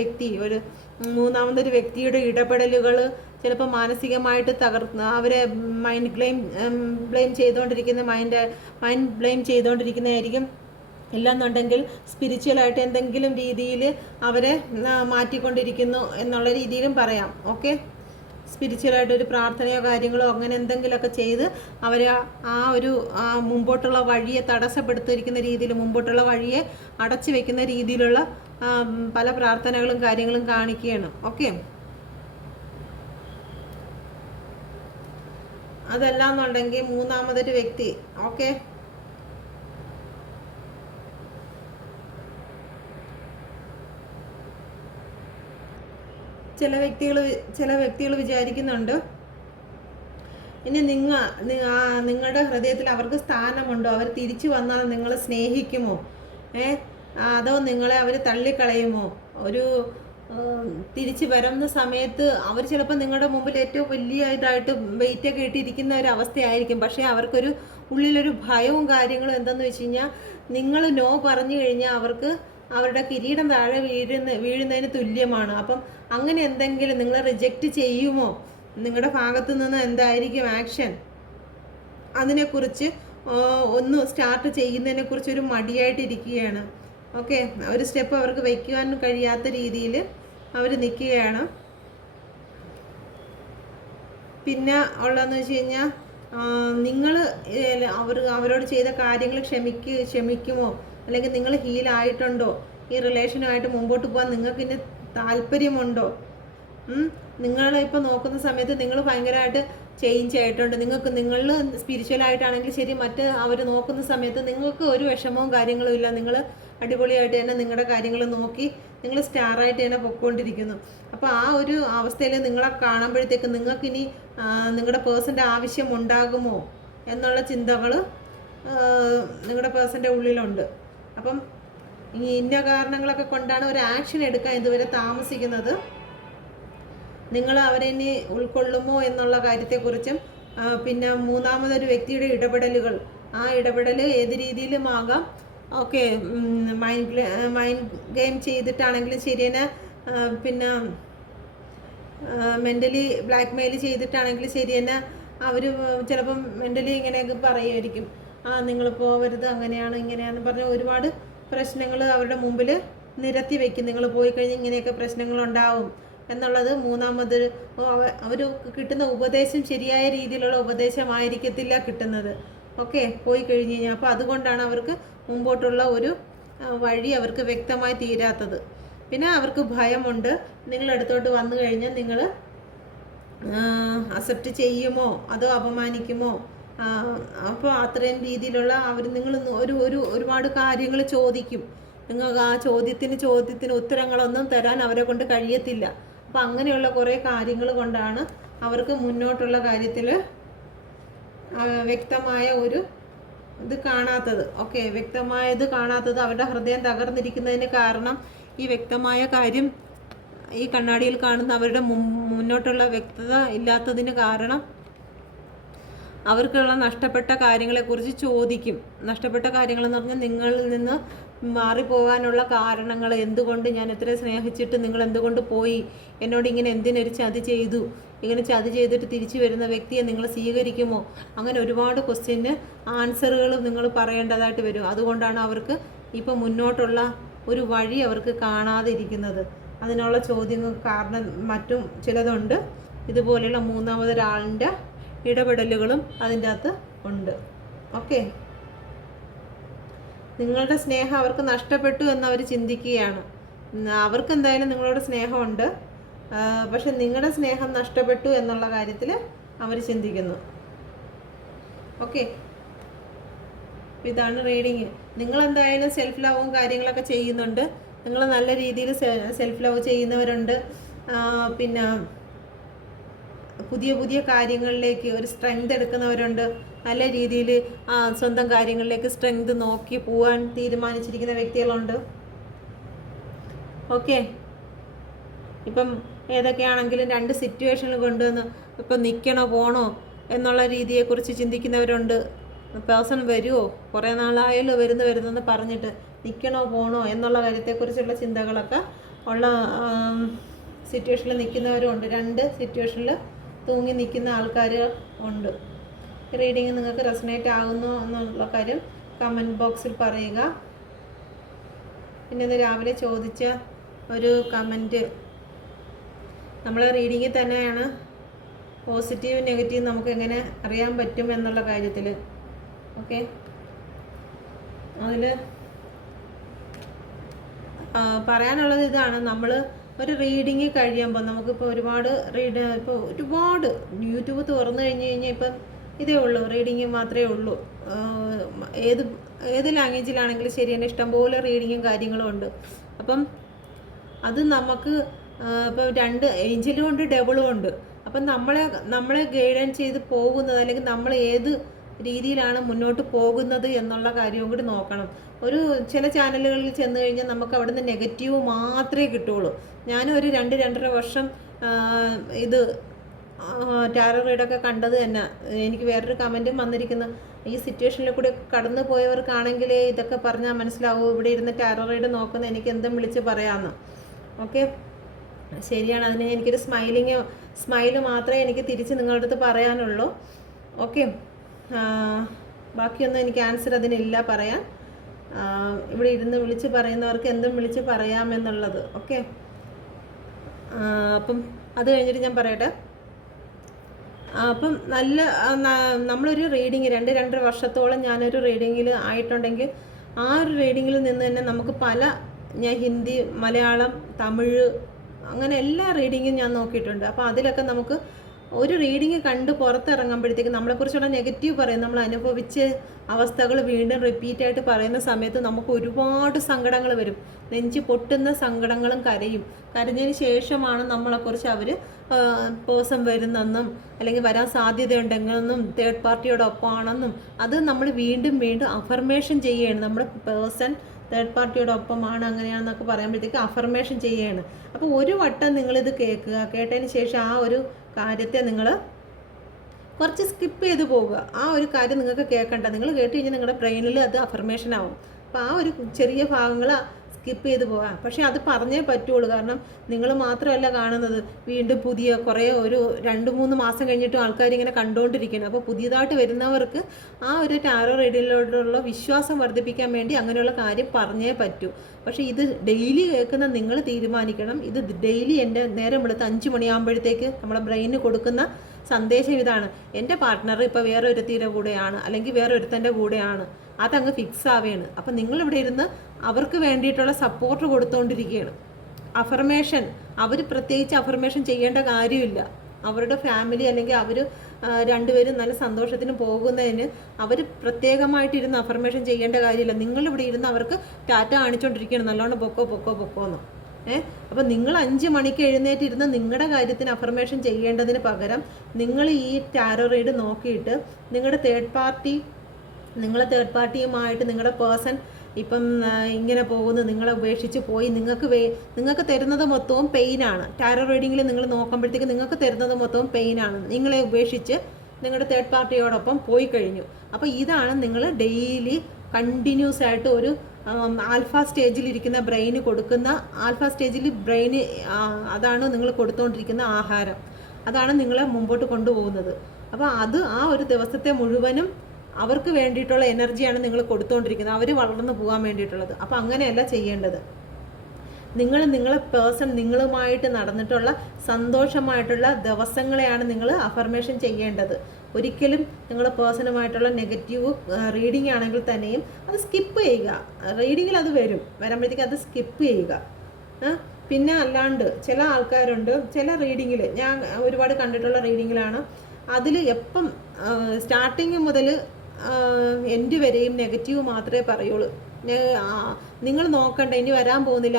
വ്യക്തിയുടെ ഇടപെടലുകൾ ചിലപ്പോൾ മാനസികമായിട്ട് അവരെ മൈൻഡ് ബ്ലെയിം ചെയ്തുകൊണ്ടിരിക്കുന്നതായിരിക്കും. ഇല്ലെന്നുണ്ടെങ്കിൽ സ്പിരിച്വലായിട്ട് എന്തെങ്കിലും രീതിയിൽ അവരെ മാറ്റിക്കൊണ്ടിരിക്കുന്നു എന്നുള്ള രീതിയിലും പറയാം. ഓക്കെ, സ്പിരിച്വലായിട്ടൊരു പ്രാർത്ഥനയോ കാര്യങ്ങളോ അങ്ങനെ എന്തെങ്കിലുമൊക്കെ ചെയ്ത് അവരെ മുമ്പോട്ടുള്ള വഴിയെ തടസ്സപ്പെടുത്തിയിരിക്കുന്ന രീതിയിൽ, മുമ്പോട്ടുള്ള വഴിയെ അടച്ചു വെക്കുന്ന രീതിയിലുള്ള പല പ്രാർത്ഥനകളും കാര്യങ്ങളും കാണിക്കുകയാണ്. ഓക്കെ, അതല്ലാന്നുണ്ടെങ്കിൽ മൂന്നാമതൊരു വ്യക്തി. ഓക്കെ, ചില വ്യക്തികൾ വിചാരിക്കുന്നുണ്ട് ഇനി നിങ്ങളുടെ ഹൃദയത്തിൽ അവർക്ക് സ്ഥാനമുണ്ടോ, അവർ തിരിച്ചു വന്നാൽ നിങ്ങളെ സ്നേഹിക്കുമോ, അതോ നിങ്ങളെ അവർ തള്ളിക്കളയുമോ, തിരിച്ചു വരുന്ന സമയത്ത് അവർ ചിലപ്പോൾ നിങ്ങളുടെ മുമ്പിൽ ഏറ്റവും വലിയ ഇതായിട്ട് വെയിറ്റൊക്കെ ഇട്ടിരിക്കുന്ന ഒരു അവസ്ഥയായിരിക്കും. പക്ഷേ അവർക്കൊരു ഉള്ളിലൊരു ഭയവും കാര്യങ്ങളും എന്തെന്ന് വെച്ച് കഴിഞ്ഞാൽ നിങ്ങൾ നോ പറഞ്ഞു കഴിഞ്ഞാൽ അവർക്ക് അവരുടെ കിരീടം താഴെ വീഴുന്നതിന് തുല്യമാണ്. അപ്പം അങ്ങനെ എന്തെങ്കിലും നിങ്ങൾ റിജക്റ്റ് ചെയ്യുമോ, നിങ്ങളുടെ ഭാഗത്തു നിന്ന് എന്തായിരിക്കും ആക്ഷൻ, അതിനെക്കുറിച്ച് ഒന്ന് സ്റ്റാർട്ട് ചെയ്യുന്നതിനെക്കുറിച്ച് ഒരു മടിയായിട്ടിരിക്കുകയാണ്. ഓക്കെ, ഒരു സ്റ്റെപ്പ് അവർക്ക് വയ്ക്കുവാൻ കഴിയാത്ത രീതിയിൽ അവർ നിൽക്കുകയാണ്. പിന്നെ ഉള്ളതെന്ന് വെച്ച് കഴിഞ്ഞാൽ നിങ്ങൾ അവരോട് ചെയ്ത കാര്യങ്ങൾ ക്ഷമിക്കുമോ, അല്ലെങ്കിൽ നിങ്ങൾ ഹീലായിട്ടുണ്ടോ, ഈ റിലേഷനുമായിട്ട് മുമ്പോട്ട് പോകാൻ നിങ്ങൾക്ക് ഇനി താല്പര്യമുണ്ടോ. നിങ്ങളിപ്പോൾ നോക്കുന്ന സമയത്ത് നിങ്ങൾ ഭയങ്കരമായിട്ട് ചേഞ്ച് ആയിട്ടുണ്ട്. നിങ്ങൾ സ്പിരിച്വലായിട്ടാണെങ്കിൽ ശരി, അവർ നോക്കുന്ന സമയത്ത് നിങ്ങൾക്ക് ഒരു വിഷമവും കാര്യങ്ങളും ഇല്ല. നിങ്ങൾ അടിപൊളിയായിട്ട് തന്നെ നിങ്ങളുടെ കാര്യങ്ങൾ നോക്കി നിങ്ങൾ സ്റ്റാറായിട്ട് തന്നെ പൊയ്ക്കൊണ്ടിരിക്കുന്നു. അപ്പോൾ ആ ഒരു അവസ്ഥയിൽ നിങ്ങളെ കാണുമ്പോഴത്തേക്ക് നിങ്ങൾക്കിനി നിങ്ങളുടെ പേഴ്സൻ്റെ ആവശ്യം ഉണ്ടാകുമോ എന്നുള്ള ചിന്തകൾ നിങ്ങളുടെ പേഴ്സൻ്റെ ഉള്ളിലുണ്ട്. അപ്പം ഇന്ന കാരണങ്ങളൊക്കെ കൊണ്ടാണ് ഒരു ആക്ഷൻ എടുക്കാൻ ഇതുവരെ താമസിക്കുന്നത്. നിങ്ങൾ അവരെ ഇനി ഉൾക്കൊള്ളുമോ എന്നുള്ള കാര്യത്തെക്കുറിച്ചും, പിന്നെ മൂന്നാമതൊരു വ്യക്തിയുടെ ഇടപെടലുകൾ, ആ ഇടപെടൽ ഏത് രീതിയിലും ആകാം. ഓക്കെ, മൈൻഡ് ഗെയിം ചെയ്തിട്ടാണെങ്കിലും ശരി തന്നെ, പിന്നെ മെൻ്റലി ബ്ലാക്ക് മെയിൽ ചെയ്തിട്ടാണെങ്കിലും ശരി തന്നെ, അവർ ചിലപ്പം മെൻ്റലി ഇങ്ങനെയൊക്കെ പറയുമായിരിക്കും, നിങ്ങൾ പോവരുത്, അങ്ങനെയാണ് ഇങ്ങനെയാണെന്ന് പറഞ്ഞ് ഒരുപാട് പ്രശ്നങ്ങൾ അവരുടെ മുമ്പിൽ നിരത്തി വയ്ക്കും. നിങ്ങൾ പോയി കഴിഞ്ഞ് ഇങ്ങനെയൊക്കെ പ്രശ്നങ്ങളുണ്ടാവും എന്നുള്ളത് മൂന്നാമത് അവർ കിട്ടുന്ന ഉപദേശം ശരിയായ രീതിയിലുള്ള ഉപദേശമായിരിക്കത്തില്ല കിട്ടുന്നത്. ഓക്കെ, പോയി കഴിഞ്ഞ് കഴിഞ്ഞാൽ അപ്പോൾ അതുകൊണ്ടാണ് അവർക്ക് മുമ്പോട്ടുള്ള ഒരു വഴി അവർക്ക് വ്യക്തമായി തീരാത്തത്. പിന്നെ അവർക്ക് ഭയമുണ്ട്, നിങ്ങളടുത്തോട്ട് വന്നു കഴിഞ്ഞാൽ നിങ്ങൾ അക്സെപ്റ്റ് ചെയ്യുമോ അതോ അപമാനിക്കുമോ. അപ്പോൾ അത്രയും രീതിയിലുള്ള നിങ്ങൾ ഒരുപാട് കാര്യങ്ങൾ ചോദിക്കും. നിങ്ങൾക്ക് ആ ചോദ്യത്തിന് ഉത്തരങ്ങളൊന്നും തരാൻ അവരെ കൊണ്ട് കഴിയത്തില്ല. അപ്പം അങ്ങനെയുള്ള കുറേ കാര്യങ്ങൾ കൊണ്ടാണ് അവർക്ക് മുന്നോട്ടുള്ള കാര്യത്തിൽ വ്യക്തമായ ഒരു ഇത് കാണാത്തത്. ഓക്കെ, വ്യക്തമായത് കാണാത്തത് അവരുടെ ഹൃദയം തകർന്നിരിക്കുന്നതിന് കാരണം ഈ വ്യക്തമായ കാര്യം ഈ കണ്ണാടിയിൽ കാണുന്ന അവരുടെ മുന്നോട്ടുള്ള വ്യക്തത ഇല്ലാത്തതിന് കാരണം അവർക്കുള്ള നഷ്ടപ്പെട്ട കാര്യങ്ങളെക്കുറിച്ച് ചോദിക്കും. നഷ്ടപ്പെട്ട കാര്യങ്ങളെന്ന് പറഞ്ഞാൽ നിങ്ങളിൽ നിന്ന് മാറിപ്പോകാനുള്ള കാരണങ്ങൾ, എന്തുകൊണ്ട് ഞാൻ എത്ര സ്നേഹിച്ചിട്ട് നിങ്ങൾ എന്തുകൊണ്ട് പോയി, എന്നോട് ഇങ്ങനെ എന്തിനൊരു ചതി ചെയ്തു, ഇങ്ങനെ ചതി ചെയ്തിട്ട് തിരിച്ചു വരുന്ന വ്യക്തിയെ നിങ്ങൾ സ്വീകരിക്കുമോ, അങ്ങനെ ഒരുപാട് ക്വസ്റ്റ്യന് ആൻസറുകൾ നിങ്ങൾ പറയേണ്ടതായിട്ട് വരും. അതുകൊണ്ടാണ് അവർക്ക് ഇപ്പോൾ മുന്നോട്ടുള്ള ഒരു വഴി അവർക്ക് കാണാതെ ഇരിക്കുന്നത്. അതിനുള്ള ചോദ്യങ്ങൾ കാരണം മറ്റും ചിലതുണ്ട്. ഇതുപോലെയുള്ള മൂന്നാമതൊരാളിൻ്റെ ഇടപെടലുകളും അതിൻ്റെ അകത്ത് ഉണ്ട്. ഓക്കെ, നിങ്ങളുടെ സ്നേഹം അവർക്ക് നഷ്ടപ്പെട്ടു എന്നവർ ചിന്തിക്കുകയാണ്. അവർക്ക് എന്തായാലും നിങ്ങളോട് സ്നേഹമുണ്ട്, പക്ഷെ നിങ്ങളുടെ സ്നേഹം നഷ്ടപ്പെട്ടു എന്നുള്ള കാര്യത്തിൽ അവർ ചിന്തിക്കുന്നു. ഓക്കെ, ഇതാണ് റീഡിങ്. നിങ്ങളെന്തായാലും സെൽഫ് ലവും കാര്യങ്ങളൊക്കെ ചെയ്യുന്നുണ്ട്. നിങ്ങൾ നല്ല രീതിയിൽ സെൽഫ് ലവ് ചെയ്യുന്നവരുണ്ട്. പിന്നെ പുതിയ പുതിയ കാര്യങ്ങളിലേക്ക് ഒരു സ്ട്രെങ്ത് എടുക്കുന്നവരുണ്ട്. നല്ല രീതിയിൽ സ്വന്തം കാര്യങ്ങളിലേക്ക് സ്ട്രെങ്ത് നോക്കി പോവാൻ തീരുമാനിച്ചിരിക്കുന്ന വ്യക്തികളുണ്ട്. ഓക്കെ, ഇപ്പം ഏതൊക്കെയാണെങ്കിലും രണ്ട് സിറ്റുവേഷനിൽ കൊണ്ടുവന്ന് ഇപ്പം നിൽക്കണോ പോണോ എന്നുള്ള രീതിയെക്കുറിച്ച് ചിന്തിക്കുന്നവരുണ്ട്. പേഴ്സൺ വരുമോ, കുറേ നാളായാലും വരുന്നെന്ന് പറഞ്ഞിട്ട് നിൽക്കണോ പോകണോ എന്നുള്ള കാര്യത്തെക്കുറിച്ചുള്ള ചിന്തകളൊക്കെ ഉള്ള സിറ്റുവേഷനിൽ നിൽക്കുന്നവരുണ്ട്. 2 സിറ്റുവേഷനിൽ തൂങ്ങി നിൽക്കുന്ന ആൾക്കാർ ഉണ്ട്. റീഡിങ് നിങ്ങൾക്ക് റെസണേറ്റ് ആകുന്നു എന്നുള്ള കാര്യം കമൻറ്റ് ബോക്സിൽ പറയുക. പിന്നെ ഇന്ന് രാവിലെ ചോദിച്ച ഒരു കമൻറ്റ്, നമ്മളെ റീഡിങ്ങിൽ തന്നെയാണ് പോസിറ്റീവ് നെഗറ്റീവ് നമുക്ക് എങ്ങനെ അറിയാൻ പറ്റും എന്നുള്ള കാര്യത്തിൽ. ഓക്കെ, അതിൽ പറയാനുള്ളത് ഇതാണ്. നമ്മൾ ഒരു റീഡിങ് കഴിയുമ്പോൾ നമുക്കിപ്പോൾ ഒരുപാട് യൂട്യൂബ് തുറന്നു കഴിഞ്ഞാൽ ഇപ്പം ഇതേ ഉള്ളൂ, റീഡിങ് മാത്രമേ ഉള്ളൂ. ഏത് ലാംഗ്വേജിലാണെങ്കിലും ശരി തന്നെ ഇഷ്ടംപോലെ റീഡിങ്ങും കാര്യങ്ങളും ഉണ്ട്. അപ്പം അത് നമുക്ക് ഇപ്പം 2 ഏഞ്ചലും ഉണ്ട്, ഡബിളും ഉണ്ട്. അപ്പം നമ്മളെ ഗൈഡൻസ് ചെയ്ത് പോകുന്നത്, അല്ലെങ്കിൽ നമ്മൾ ഏത് രീതിയിലാണ് മുന്നോട്ട് പോകുന്നത് എന്നുള്ള കാര്യവും കൂടി നോക്കണം. ചില ചാനലുകളിൽ ചെന്ന് കഴിഞ്ഞാൽ നമുക്ക് അവിടുന്ന് നെഗറ്റീവ് മാത്രമേ കിട്ടുള്ളൂ. ഞാനൊരു 2-2.5 വർഷം ഇത് ടാരോ റീഡൊക്കെ കണ്ടത് തന്നെ. എനിക്ക് വേറൊരു കമൻറ്റും വന്നിരിക്കുന്നു, ഈ സിറ്റുവേഷനിൽ കൂടി കടന്നു പോയവർക്കാണെങ്കിലേ ഇതൊക്കെ പറഞ്ഞാൽ മനസ്സിലാവൂ, ഇവിടെ ഇരുന്ന് ടാരോ റീഡ് നോക്കുന്ന എനിക്ക് എന്തും വിളിച്ച് പറയാമെന്ന്. ഓക്കെ, ശരിയാണ്. അതിന് എനിക്കൊരു സ്മൈല് മാത്രമേ എനിക്ക് തിരിച്ച് നിങ്ങളുടെ അടുത്ത് പറയാനുള്ളൂ. ഓക്കെ, ബാക്കിയൊന്നും എനിക്ക് ആൻസർ അതിനില്ല പറയാൻ. ഇവിടെ ഇരുന്ന് വിളിച്ച് പറയുന്നവർക്ക് എന്തും വിളിച്ച് പറയാമെന്നുള്ളത്. ഓക്കെ, അപ്പം അത് കഴിഞ്ഞിട്ട് ഞാൻ പറയട്ടെ. അപ്പം നമ്മളൊരു റീഡിങ് 2-2.5 വർഷത്തോളം ഞാനൊരു റീഡിങ്ങിൽ ആയിട്ടുണ്ടെങ്കിൽ ആ ഒരു റീഡിങ്ങിൽ നിന്ന് തന്നെ നമുക്ക് ഞാൻ ഹിന്ദി, മലയാളം, തമിഴ് അങ്ങനെ എല്ലാ റീഡിങ്ങും ഞാൻ നോക്കിയിട്ടുണ്ട്. അപ്പോൾ അതിലൊക്കെ നമുക്ക് ഒരു റീഡിങ് കണ്ട് പുറത്തിറങ്ങുമ്പോഴത്തേക്ക് നമ്മളെക്കുറിച്ചുള്ള നെഗറ്റീവ് പറയും, നമ്മൾ അനുഭവിച്ച അവസ്ഥകൾ വീണ്ടും റിപ്പീറ്റായിട്ട് പറയുന്ന സമയത്ത് നമുക്ക് ഒരുപാട് സങ്കടങ്ങൾ വരും. നെഞ്ച് പൊട്ടുന്ന സങ്കടങ്ങളും കരഞ്ഞതിന് ശേഷമാണ് നമ്മളെക്കുറിച്ച് അവർ പേഴ്സൺ വരുന്നെന്നും അല്ലെങ്കിൽ വരാൻ സാധ്യതയുണ്ടെന്നും തേർഡ് പാർട്ടിയോട് ഒപ്പമാണെന്നും അത് നമ്മൾ വീണ്ടും അഫർമേഷൻ ചെയ്യുകയാണ്. നമ്മുടെ പേഴ്സൺ തേർഡ് പാർട്ടിയോട് ഒപ്പമാണ് അങ്ങനെയാണെന്നൊക്കെ പറയുമ്പോഴത്തേക്ക് അഫർമേഷൻ ചെയ്യുകയാണ്. അപ്പോൾ ഒരു വട്ടം നിങ്ങളിത് കേൾക്കുക. കേട്ടതിന് ശേഷം ആ ഒരു കാര്യത്തെ നിങ്ങൾ കുറച്ച് സ്കിപ്പ് ചെയ്ത് പോവുക. ആ ഒരു കാര്യം നിങ്ങൾക്ക് കേൾക്കണ്ട. നിങ്ങൾ കേട്ട് കഴിഞ്ഞാൽ നിങ്ങളുടെ ബ്രെയിനിൽ അത് അഫർമേഷൻ ആവും. അപ്പോൾ ആ ഒരു ചെറിയ ഭാഗങ്ങൾ സ്കിപ്പ് ചെയ്ത് പോകാം. പക്ഷേ അത് പറഞ്ഞേ പറ്റുള്ളൂ. കാരണം നിങ്ങൾ മാത്രമല്ല കാണുന്നത്, വീണ്ടും പുതിയ കുറേ ഒരു 2-3 മാസം കഴിഞ്ഞിട്ടും ആൾക്കാർ ഇങ്ങനെ കണ്ടുകൊണ്ടിരിക്കുകയാണ്. അപ്പോൾ പുതിയതായിട്ട് വരുന്നവർക്ക് ആ ഒരു ടാരോ റീഡിങ്ങിലോട്ടുള്ള വിശ്വാസം വർദ്ധിപ്പിക്കാൻ വേണ്ടി അങ്ങനെയുള്ള കാര്യം പറഞ്ഞേ പറ്റൂ. പക്ഷേ ഇത് ഡെയിലി കേൾക്കുന്ന നിങ്ങൾ തീരുമാനിക്കണം. ഇത് ഡെയിലി എൻ്റെ നേരം വെളുത്ത് 5 മണിയാകുമ്പോഴത്തേക്ക് നമ്മളെ ബ്രെയിനിന് കൊടുക്കുന്ന സന്ദേശം ഇതാണ്: എൻ്റെ പാർട്ട്ണർ ഇപ്പോൾ വേറെ ഒരുത്തിയുടെ കൂടെയാണ്, അല്ലെങ്കിൽ വേറെ ഒരുത്തൻ്റെ കൂടെയാണ്. അതങ്ങ് ഫിക്സ് ആവുകയാണ്. അപ്പം നിങ്ങളിവിടെ ഇരുന്ന് അവർക്ക് വേണ്ടിയിട്ടുള്ള സപ്പോർട്ട് കൊടുത്തുകൊണ്ടിരിക്കുകയാണ്. അഫർമേഷൻ അവർ പ്രത്യേകിച്ച് അഫർമേഷൻ ചെയ്യേണ്ട കാര്യമില്ല. അവരുടെ ഫാമിലി അല്ലെങ്കിൽ അവർ രണ്ടുപേരും നല്ല സന്തോഷത്തിന് പോകുന്നതിന് അവർ പ്രത്യേകമായിട്ടിരുന്ന് അഫർമേഷൻ ചെയ്യേണ്ട കാര്യമില്ല. നിങ്ങളിവിടെ ഇരുന്ന് അവർക്ക് ടാറ്റ കാണിച്ചുകൊണ്ടിരിക്കുകയാണ്, നല്ലോണം പൊക്കോന്ന്. അപ്പം നിങ്ങൾ 5 മണിക്ക് എഴുന്നേറ്റിരുന്ന് നിങ്ങളുടെ കാര്യത്തിന് അഫർമേഷൻ ചെയ്യേണ്ടതിന് പകരം നിങ്ങൾ ഈ ടാരോ റീഡ് നോക്കിയിട്ട് നിങ്ങളെ തേർഡ് പാർട്ടിയുമായിട്ട് നിങ്ങളുടെ പേഴ്സൺ ഇപ്പം ഇങ്ങനെ പോകുന്നു, നിങ്ങളെ ഉപേക്ഷിച്ച് പോയി, നിങ്ങൾക്ക് തരുന്നത് മൊത്തവും പെയിനാണ്. ടാരോ റീഡിങ്ങിൽ നിങ്ങൾ നോക്കുമ്പോഴത്തേക്ക് നിങ്ങൾക്ക് തരുന്നത് മൊത്തവും പെയിനാണ്. നിങ്ങളെ ഉപേക്ഷിച്ച് നിങ്ങളുടെ തേർഡ് പാർട്ടിയോടൊപ്പം പോയി കഴിഞ്ഞു. അപ്പോൾ ഇതാണ് നിങ്ങൾ ഡെയിലി കണ്ടിന്യൂസ് ആയിട്ട് ഒരു ആൽഫ സ്റ്റേജിലിരിക്കുന്ന ബ്രെയിന് കൊടുക്കുന്ന, ആൽഫ സ്റ്റേജിൽ ബ്രെയിന് അതാണ് നിങ്ങൾ കൊടുത്തുകൊണ്ടിരിക്കുന്ന ആഹാരം, അതാണ് നിങ്ങളെ മുമ്പോട്ട് കൊണ്ടുപോകുന്നത്. അപ്പോൾ അത് ആ ഒരു ദിവസത്തെ മുഴുവനും അവർക്ക് വേണ്ടിയിട്ടുള്ള എനർജിയാണ് നിങ്ങൾ കൊടുത്തുകൊണ്ടിരിക്കുന്നത്, അവർ വളർന്നു പോകാൻ വേണ്ടിയിട്ടുള്ളത്. അപ്പോൾ അങ്ങനെയല്ല ചെയ്യേണ്ടത്. നിങ്ങളെ പേഴ്സൺ നിങ്ങളുമായിട്ട് നടന്നിട്ടുള്ള സന്തോഷമായിട്ടുള്ള ദിവസങ്ങളെയാണ് നിങ്ങൾ അഫർമേഷൻ ചെയ്യേണ്ടത്. ഒരിക്കലും നിങ്ങളുടെ പേഴ്സണുമായിട്ടുള്ള നെഗറ്റീവ് റീഡിംഗ് ആണെങ്കിൽ തന്നെയും അത് സ്കിപ്പ് ചെയ്യുക. റീഡിങ്ങിൽ അത് വരുമ്പോഴത്തേക്ക് അത് സ്കിപ്പ് ചെയ്യുക. പിന്നെ അല്ലാണ്ട് ചില ആൾക്കാരുണ്ട്, ചില റീഡിങ്ങിൽ ഞാൻ ഒരുപാട് കണ്ടിട്ടുള്ള റീഡിങ്ങിലാണ്, അതിൽ എപ്പം സ്റ്റാർട്ടിങ് മുതൽ എൻഡ് വരെയും നെഗറ്റീവ് മാത്രമേ പറയുള്ളൂ. നിങ്ങൾ നോക്കണ്ട, ഇനി വരാൻ പോകുന്നില്ല,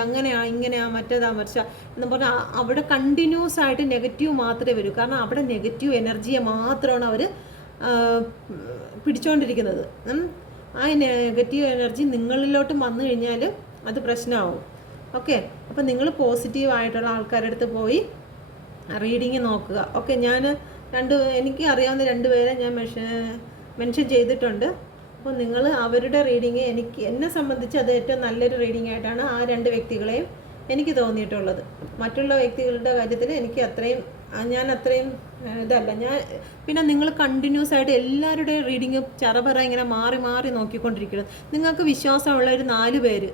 ഇങ്ങനെയാ മറ്റേതാ മറിച്ച എന്ന് പറഞ്ഞാൽ അവിടെ കണ്ടിന്യൂസ് ആയിട്ട് നെഗറ്റീവ് മാത്രമേ വരൂ. കാരണം അവിടെ നെഗറ്റീവ് എനർജിയെ മാത്രമാണ് അവർ പിടിച്ചുകൊണ്ടിരിക്കുന്നത്. ആ നെഗറ്റീവ് എനർജി നിങ്ങളിലോട്ട് വന്നു കഴിഞ്ഞാൽ അത് പ്രശ്നമാവും. ഓക്കെ, അപ്പം നിങ്ങൾ പോസിറ്റീവായിട്ടുള്ള ആൾക്കാരുടെ അടുത്ത് പോയി റീഡിങ് നോക്കുക. ഓക്കെ, ഞാൻ എനിക്ക് അറിയാവുന്ന 2 പേരെ ഞാൻ മെൻഷൻ ചെയ്തിട്ടുണ്ട്. അപ്പോൾ നിങ്ങൾ അവരുടെ റീഡിങ് എന്നെ സംബന്ധിച്ച് അത് ഏറ്റവും നല്ലൊരു റീഡിംഗ് ആയിട്ടാണ് ആ 2 വ്യക്തികളെയും എനിക്ക് തോന്നിയിട്ടുള്ളത്. മറ്റുള്ള വ്യക്തികളുടെ കാര്യത്തിൽ എനിക്ക് ഞാൻ അത്രയും ഇതല്ല. പിന്നെ നിങ്ങൾ കണ്ടിന്യൂസ് ആയിട്ട് എല്ലാവരുടെയും റീഡിങ് ചറപറ ഇങ്ങനെ മാറി മാറി നോക്കിക്കൊണ്ടിരിക്കണം. നിങ്ങൾക്ക് വിശ്വാസമുള്ള ഒരു 4 പേര്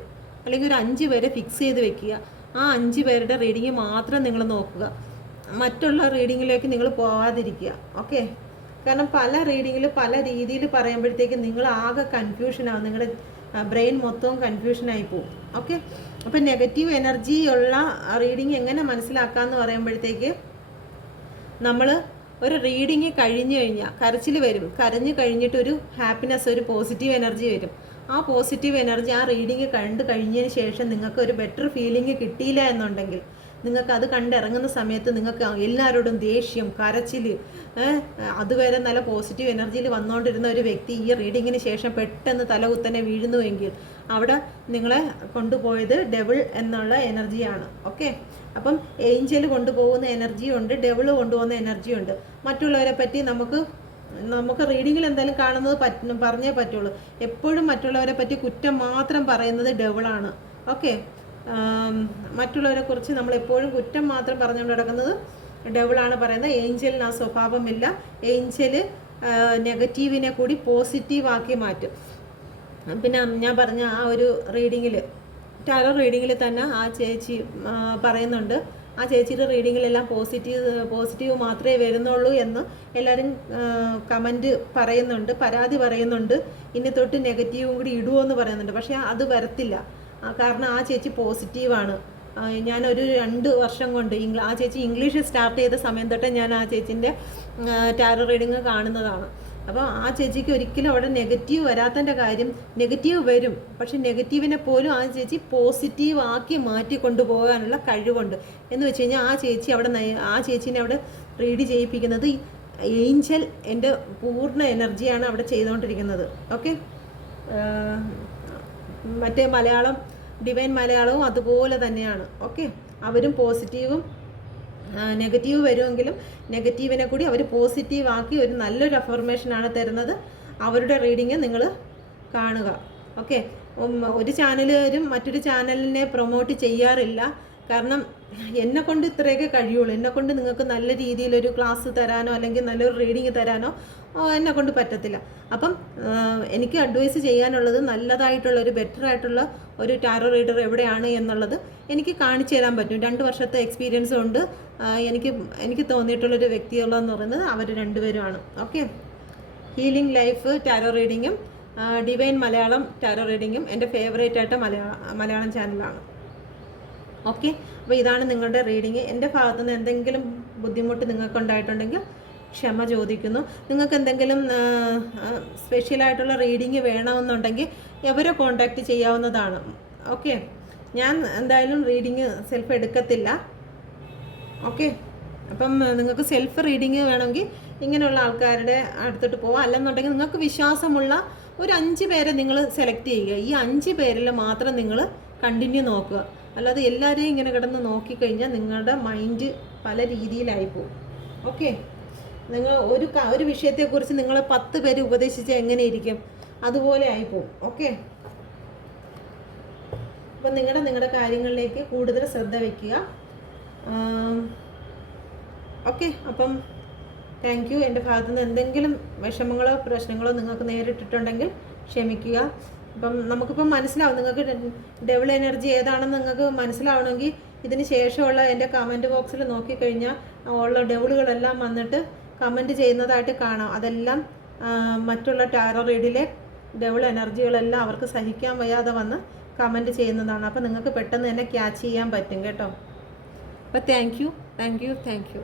അല്ലെങ്കിൽ ഒരു 5 പേരെ ഫിക്സ് ചെയ്ത് വെക്കുക. ആ 5 പേരുടെ റീഡിങ് മാത്രം നിങ്ങൾ നോക്കുക. മറ്റുള്ള റീഡിങ്ങിലേക്ക് നിങ്ങൾ പോവാതിരിക്കുക. ഓക്കെ? കാരണം പല റീഡിങ്ങിൽ പല രീതിയിൽ പറയുമ്പോഴത്തേക്ക് നിങ്ങൾ ആകെ കൺഫ്യൂഷനാവും. നിങ്ങളുടെ ബ്രെയിൻ മൊത്തവും കൺഫ്യൂഷനായി പോകും. ഓക്കെ? അപ്പം നെഗറ്റീവ് എനർജി ഉള്ള റീഡിങ് എങ്ങനെ മനസ്സിലാക്കാമെന്ന് പറയുമ്പോഴത്തേക്ക് നമ്മൾ ഒരു റീഡിങ് കഴിഞ്ഞു കഴിഞ്ഞാൽ കരച്ചിൽ വരും. കരഞ്ഞു കഴിഞ്ഞിട്ടൊരു ഹാപ്പിനെസ്, ഒരു പോസിറ്റീവ് എനർജി വരും. ആ പോസിറ്റീവ് എനർജി ആ റീഡിങ് കണ്ടു കഴിഞ്ഞതിന് ശേഷം നിങ്ങൾക്ക് ഒരു ബെറ്റർ ഫീലിംഗ് കിട്ടിയില്ല എന്നുണ്ടെങ്കിൽ നിങ്ങൾക്ക് അത് കണ്ടിറങ്ങുന്ന സമയത്ത് നിങ്ങൾക്ക് എല്ലാവരോടും ദേഷ്യം, കരച്ചിൽ, അതുവരെ നല്ല പോസിറ്റീവ് എനർജിയിൽ വന്നുകൊണ്ടിരുന്ന ഒരു വ്യക്തി ഈ റീഡിങ്ങിന് ശേഷം പെട്ടെന്ന് തലകുത്തനെ വീഴുന്നുവെങ്കിൽ അവിടെ നിങ്ങളെ കൊണ്ടുപോയത് ഡെവിൾ എന്നുള്ള എനർജിയാണ്. ഓക്കെ? അപ്പം ഏഞ്ചൽ കൊണ്ടുപോകുന്ന എനർജിയുണ്ട്, ഡെവിൾ കൊണ്ടുപോകുന്ന എനർജിയുണ്ട്. മറ്റുള്ളവരെ പറ്റി നമുക്ക് റീഡിങ്ങിൽ എന്തായാലും കാണുന്നത് പറഞ്ഞേ പറ്റുള്ളൂ. എപ്പോഴും മറ്റുള്ളവരെ പറ്റി കുറ്റം മാത്രം പറയുന്നത് ഡെവിളാണ്. ഓക്കെ? മറ്റുള്ളവരെ കുറിച്ച് നമ്മൾ എപ്പോഴും കുറ്റം മാത്രം പറഞ്ഞുകൊണ്ട് കിടക്കുന്നത് ഡെവിളാണ് പറയുന്നത്. ഏഞ്ചലിന് ആ സ്വഭാവമില്ല. ഏഞ്ചൽ നെഗറ്റീവിനെ കൂടി പോസിറ്റീവാക്കി മാറ്റും. പിന്നെ ഞാൻ പറഞ്ഞ ആ ഒരു ടാരോ റീഡിങ്ങിൽ തന്നെ ആ ചേച്ചി പറയുന്നുണ്ട്, ആ ചേച്ചിയുടെ റീഡിങ്ങിലെല്ലാം പോസിറ്റീവ് മാത്രമേ വരുന്നുള്ളൂ എന്ന് എല്ലാവരും കമൻറ്റ് പറയുന്നുണ്ട്, പരാതി പറയുന്നുണ്ട്. ഇനി തൊട്ട് നെഗറ്റീവും കൂടി ഇടുമോ പറയുന്നുണ്ട്. പക്ഷേ അത് വരത്തില്ല. കാരണം ആ ചേച്ചി പോസിറ്റീവാണ്. ഞാനൊരു 2 വർഷം കൊണ്ട് ആ ചേച്ചി ഇംഗ്ലീഷ് സ്റ്റാർട്ട് ചെയ്ത സമയം തൊട്ടേ ഞാൻ ആ ചേച്ചിൻ്റെ ടാരോ റീഡിങ് കാണുന്നതാണ്. അപ്പോൾ ആ ചേച്ചിക്ക് ഒരിക്കലും അവിടെ നെഗറ്റീവ് വരാത്തതിൻ്റെ കാര്യം, നെഗറ്റീവ് വരും, പക്ഷെ നെഗറ്റീവിനെ പോലും ആ ചേച്ചി പോസിറ്റീവ് ആക്കി മാറ്റി കൊണ്ടുപോകാനുള്ള കഴിവുണ്ട്. എന്ന് വെച്ച് കഴിഞ്ഞാൽ ആ ചേച്ചീനെ അവിടെ റീഡ് ചെയ്യിപ്പിക്കുന്നത് ഏഞ്ചൽ എൻ്റെ പൂർണ്ണ എനർജിയാണ് അവിടെ ചെയ്തുകൊണ്ടിരിക്കുന്നത്. ഓക്കെ? മറ്റേ ഡിവൈൻ മലയാളവും അതുപോലെ തന്നെയാണ്. ഓക്കെ? അവരും പോസിറ്റീവും നെഗറ്റീവ് വരുമെങ്കിലും നെഗറ്റീവിനെ കൂടി അവർ പോസിറ്റീവ് ആക്കി ഒരു നല്ലൊരു അഫർമേഷനാണ് തരുന്നത്. അവരുടെ റീഡിങ് നിങ്ങൾ കാണുക. ഓക്കെ? ഒരു ചാനലുകാരും മറ്റൊരു ചാനലിനെ പ്രൊമോട്ട് ചെയ്യാറില്ല. കാരണം എന്നെക്കൊണ്ട് ഇത്രയൊക്കെ കഴിയുള്ളൂ. എന്നെക്കൊണ്ട് നിങ്ങൾക്ക് നല്ല രീതിയിലൊരു ക്ലാസ് തരാനോ അല്ലെങ്കിൽ നല്ലൊരു റീഡിങ് തരാനോ എന്നെക്കൊണ്ട് പറ്റത്തില്ല. അപ്പം എനിക്ക് അഡ്വൈസ് ചെയ്യാനുള്ളത് നല്ലതായിട്ടുള്ള ബെറ്റർ ആയിട്ടുള്ള ഒരു ടാരോ റീഡർ എവിടെയാണ് എന്നുള്ളത് എനിക്ക് കാണിച്ചു തരാൻ പറ്റും. 2 വർഷത്തെ എക്സ്പീരിയൻസ് കൊണ്ട് എനിക്ക് തോന്നിയിട്ടുള്ളൊരു വ്യക്തികളെന്ന് പറയുന്നത് അവർ 2 പേരുമാണ്. ഓക്കെ? ഹീലിംഗ് ലൈഫ് ടാരോ റീഡിങ്ങും ഡിവൈൻ മലയാളം ടാരോ റീഡിങ്ങും എൻ്റെ ഫേവറേറ്റ് ആയിട്ട് മലയാളം ചാനലാണ്. ഓക്കെ? അപ്പോൾ ഇതാണ് നിങ്ങളുടെ റീഡിങ്. എൻ്റെ ഭാഗത്തുനിന്ന് എന്തെങ്കിലും ബുദ്ധിമുട്ട് നിങ്ങൾക്കുണ്ടായിട്ടുണ്ടെങ്കിൽ ക്ഷമ ചോദിക്കുന്നു. നിങ്ങൾക്ക് എന്തെങ്കിലും സ്പെഷ്യലായിട്ടുള്ള റീഡിങ് വേണമെന്നുണ്ടെങ്കിൽ എവരെ കോൺടാക്റ്റ് ചെയ്യാവുന്നതാണ്. ഓക്കെ? ഞാൻ എന്തായാലും റീഡിങ് സെൽഫ് എടുക്കത്തില്ല. ഓക്കെ? അപ്പം നിങ്ങൾക്ക് സെൽഫ് റീഡിങ് വേണമെങ്കിൽ ഇങ്ങനെയുള്ള ആൾക്കാരുടെ അടുത്തോട്ട് പോവാം. അല്ലെന്നുണ്ടെങ്കിൽ നിങ്ങൾക്ക് വിശ്വാസമുള്ള ഒരു 5 പേരെ നിങ്ങൾ സെലക്ട് ചെയ്യുക. ഈ 5 പേരിൽ മാത്രം നിങ്ങൾ കണ്ടിന്യൂ നോക്കുക. അല്ലാതെ എല്ലാവരെയും ഇങ്ങനെ കിടന്ന് നോക്കിക്കഴിഞ്ഞാൽ നിങ്ങളുടെ മൈൻഡ് പല രീതിയിലായിപ്പോവും. ഓക്കെ? നിങ്ങൾ ഒരു വിഷയത്തെക്കുറിച്ച് നിങ്ങൾ 10 പേര് ഉപദേശിച്ച് എങ്ങനെ ഇരിക്കും? അതുപോലെ ആയിപ്പോവും. ഓക്കെ? അപ്പം നിങ്ങളുടെ കാര്യങ്ങളിലേക്ക് കൂടുതൽ ശ്രദ്ധ വയ്ക്കുക. ഓക്കെ? അപ്പം താങ്ക് യു. എൻ്റെ ഭാഗത്തുനിന്ന് എന്തെങ്കിലും വിഷമങ്ങളോ പ്രശ്നങ്ങളോ നിങ്ങൾക്ക് നേരിട്ടിട്ടുണ്ടെങ്കിൽ ക്ഷമിക്കുക. അപ്പം നമുക്കിപ്പം മനസ്സിലാവും, നിങ്ങൾക്ക് ഡെവിൾ എനർജി ഏതാണെന്ന് നിങ്ങൾക്ക് മനസ്സിലാവണമെങ്കിൽ ഇതിന് ശേഷമുള്ള എൻ്റെ കമൻറ്റ് ബോക്സിൽ നോക്കിക്കഴിഞ്ഞാൽ ഉള്ള ഡെവിളുകളെല്ലാം വന്നിട്ട് കമൻറ്റ് ചെയ്യുന്നതായിട്ട് കാണാം. അതെല്ലാം മറ്റുള്ള ടാരോ റീഡിലെ ഡെവിൾ എനർജികളെല്ലാം അവർക്ക് സഹിക്കാൻ വയ്യാതെ വന്ന് കമൻറ്റ് ചെയ്യുന്നതാണ്. അപ്പോൾ നിങ്ങൾക്ക് പെട്ടെന്ന് തന്നെ ക്യാച്ച് ചെയ്യാൻ പറ്റും കേട്ടോ. അപ്പോൾ താങ്ക് യു.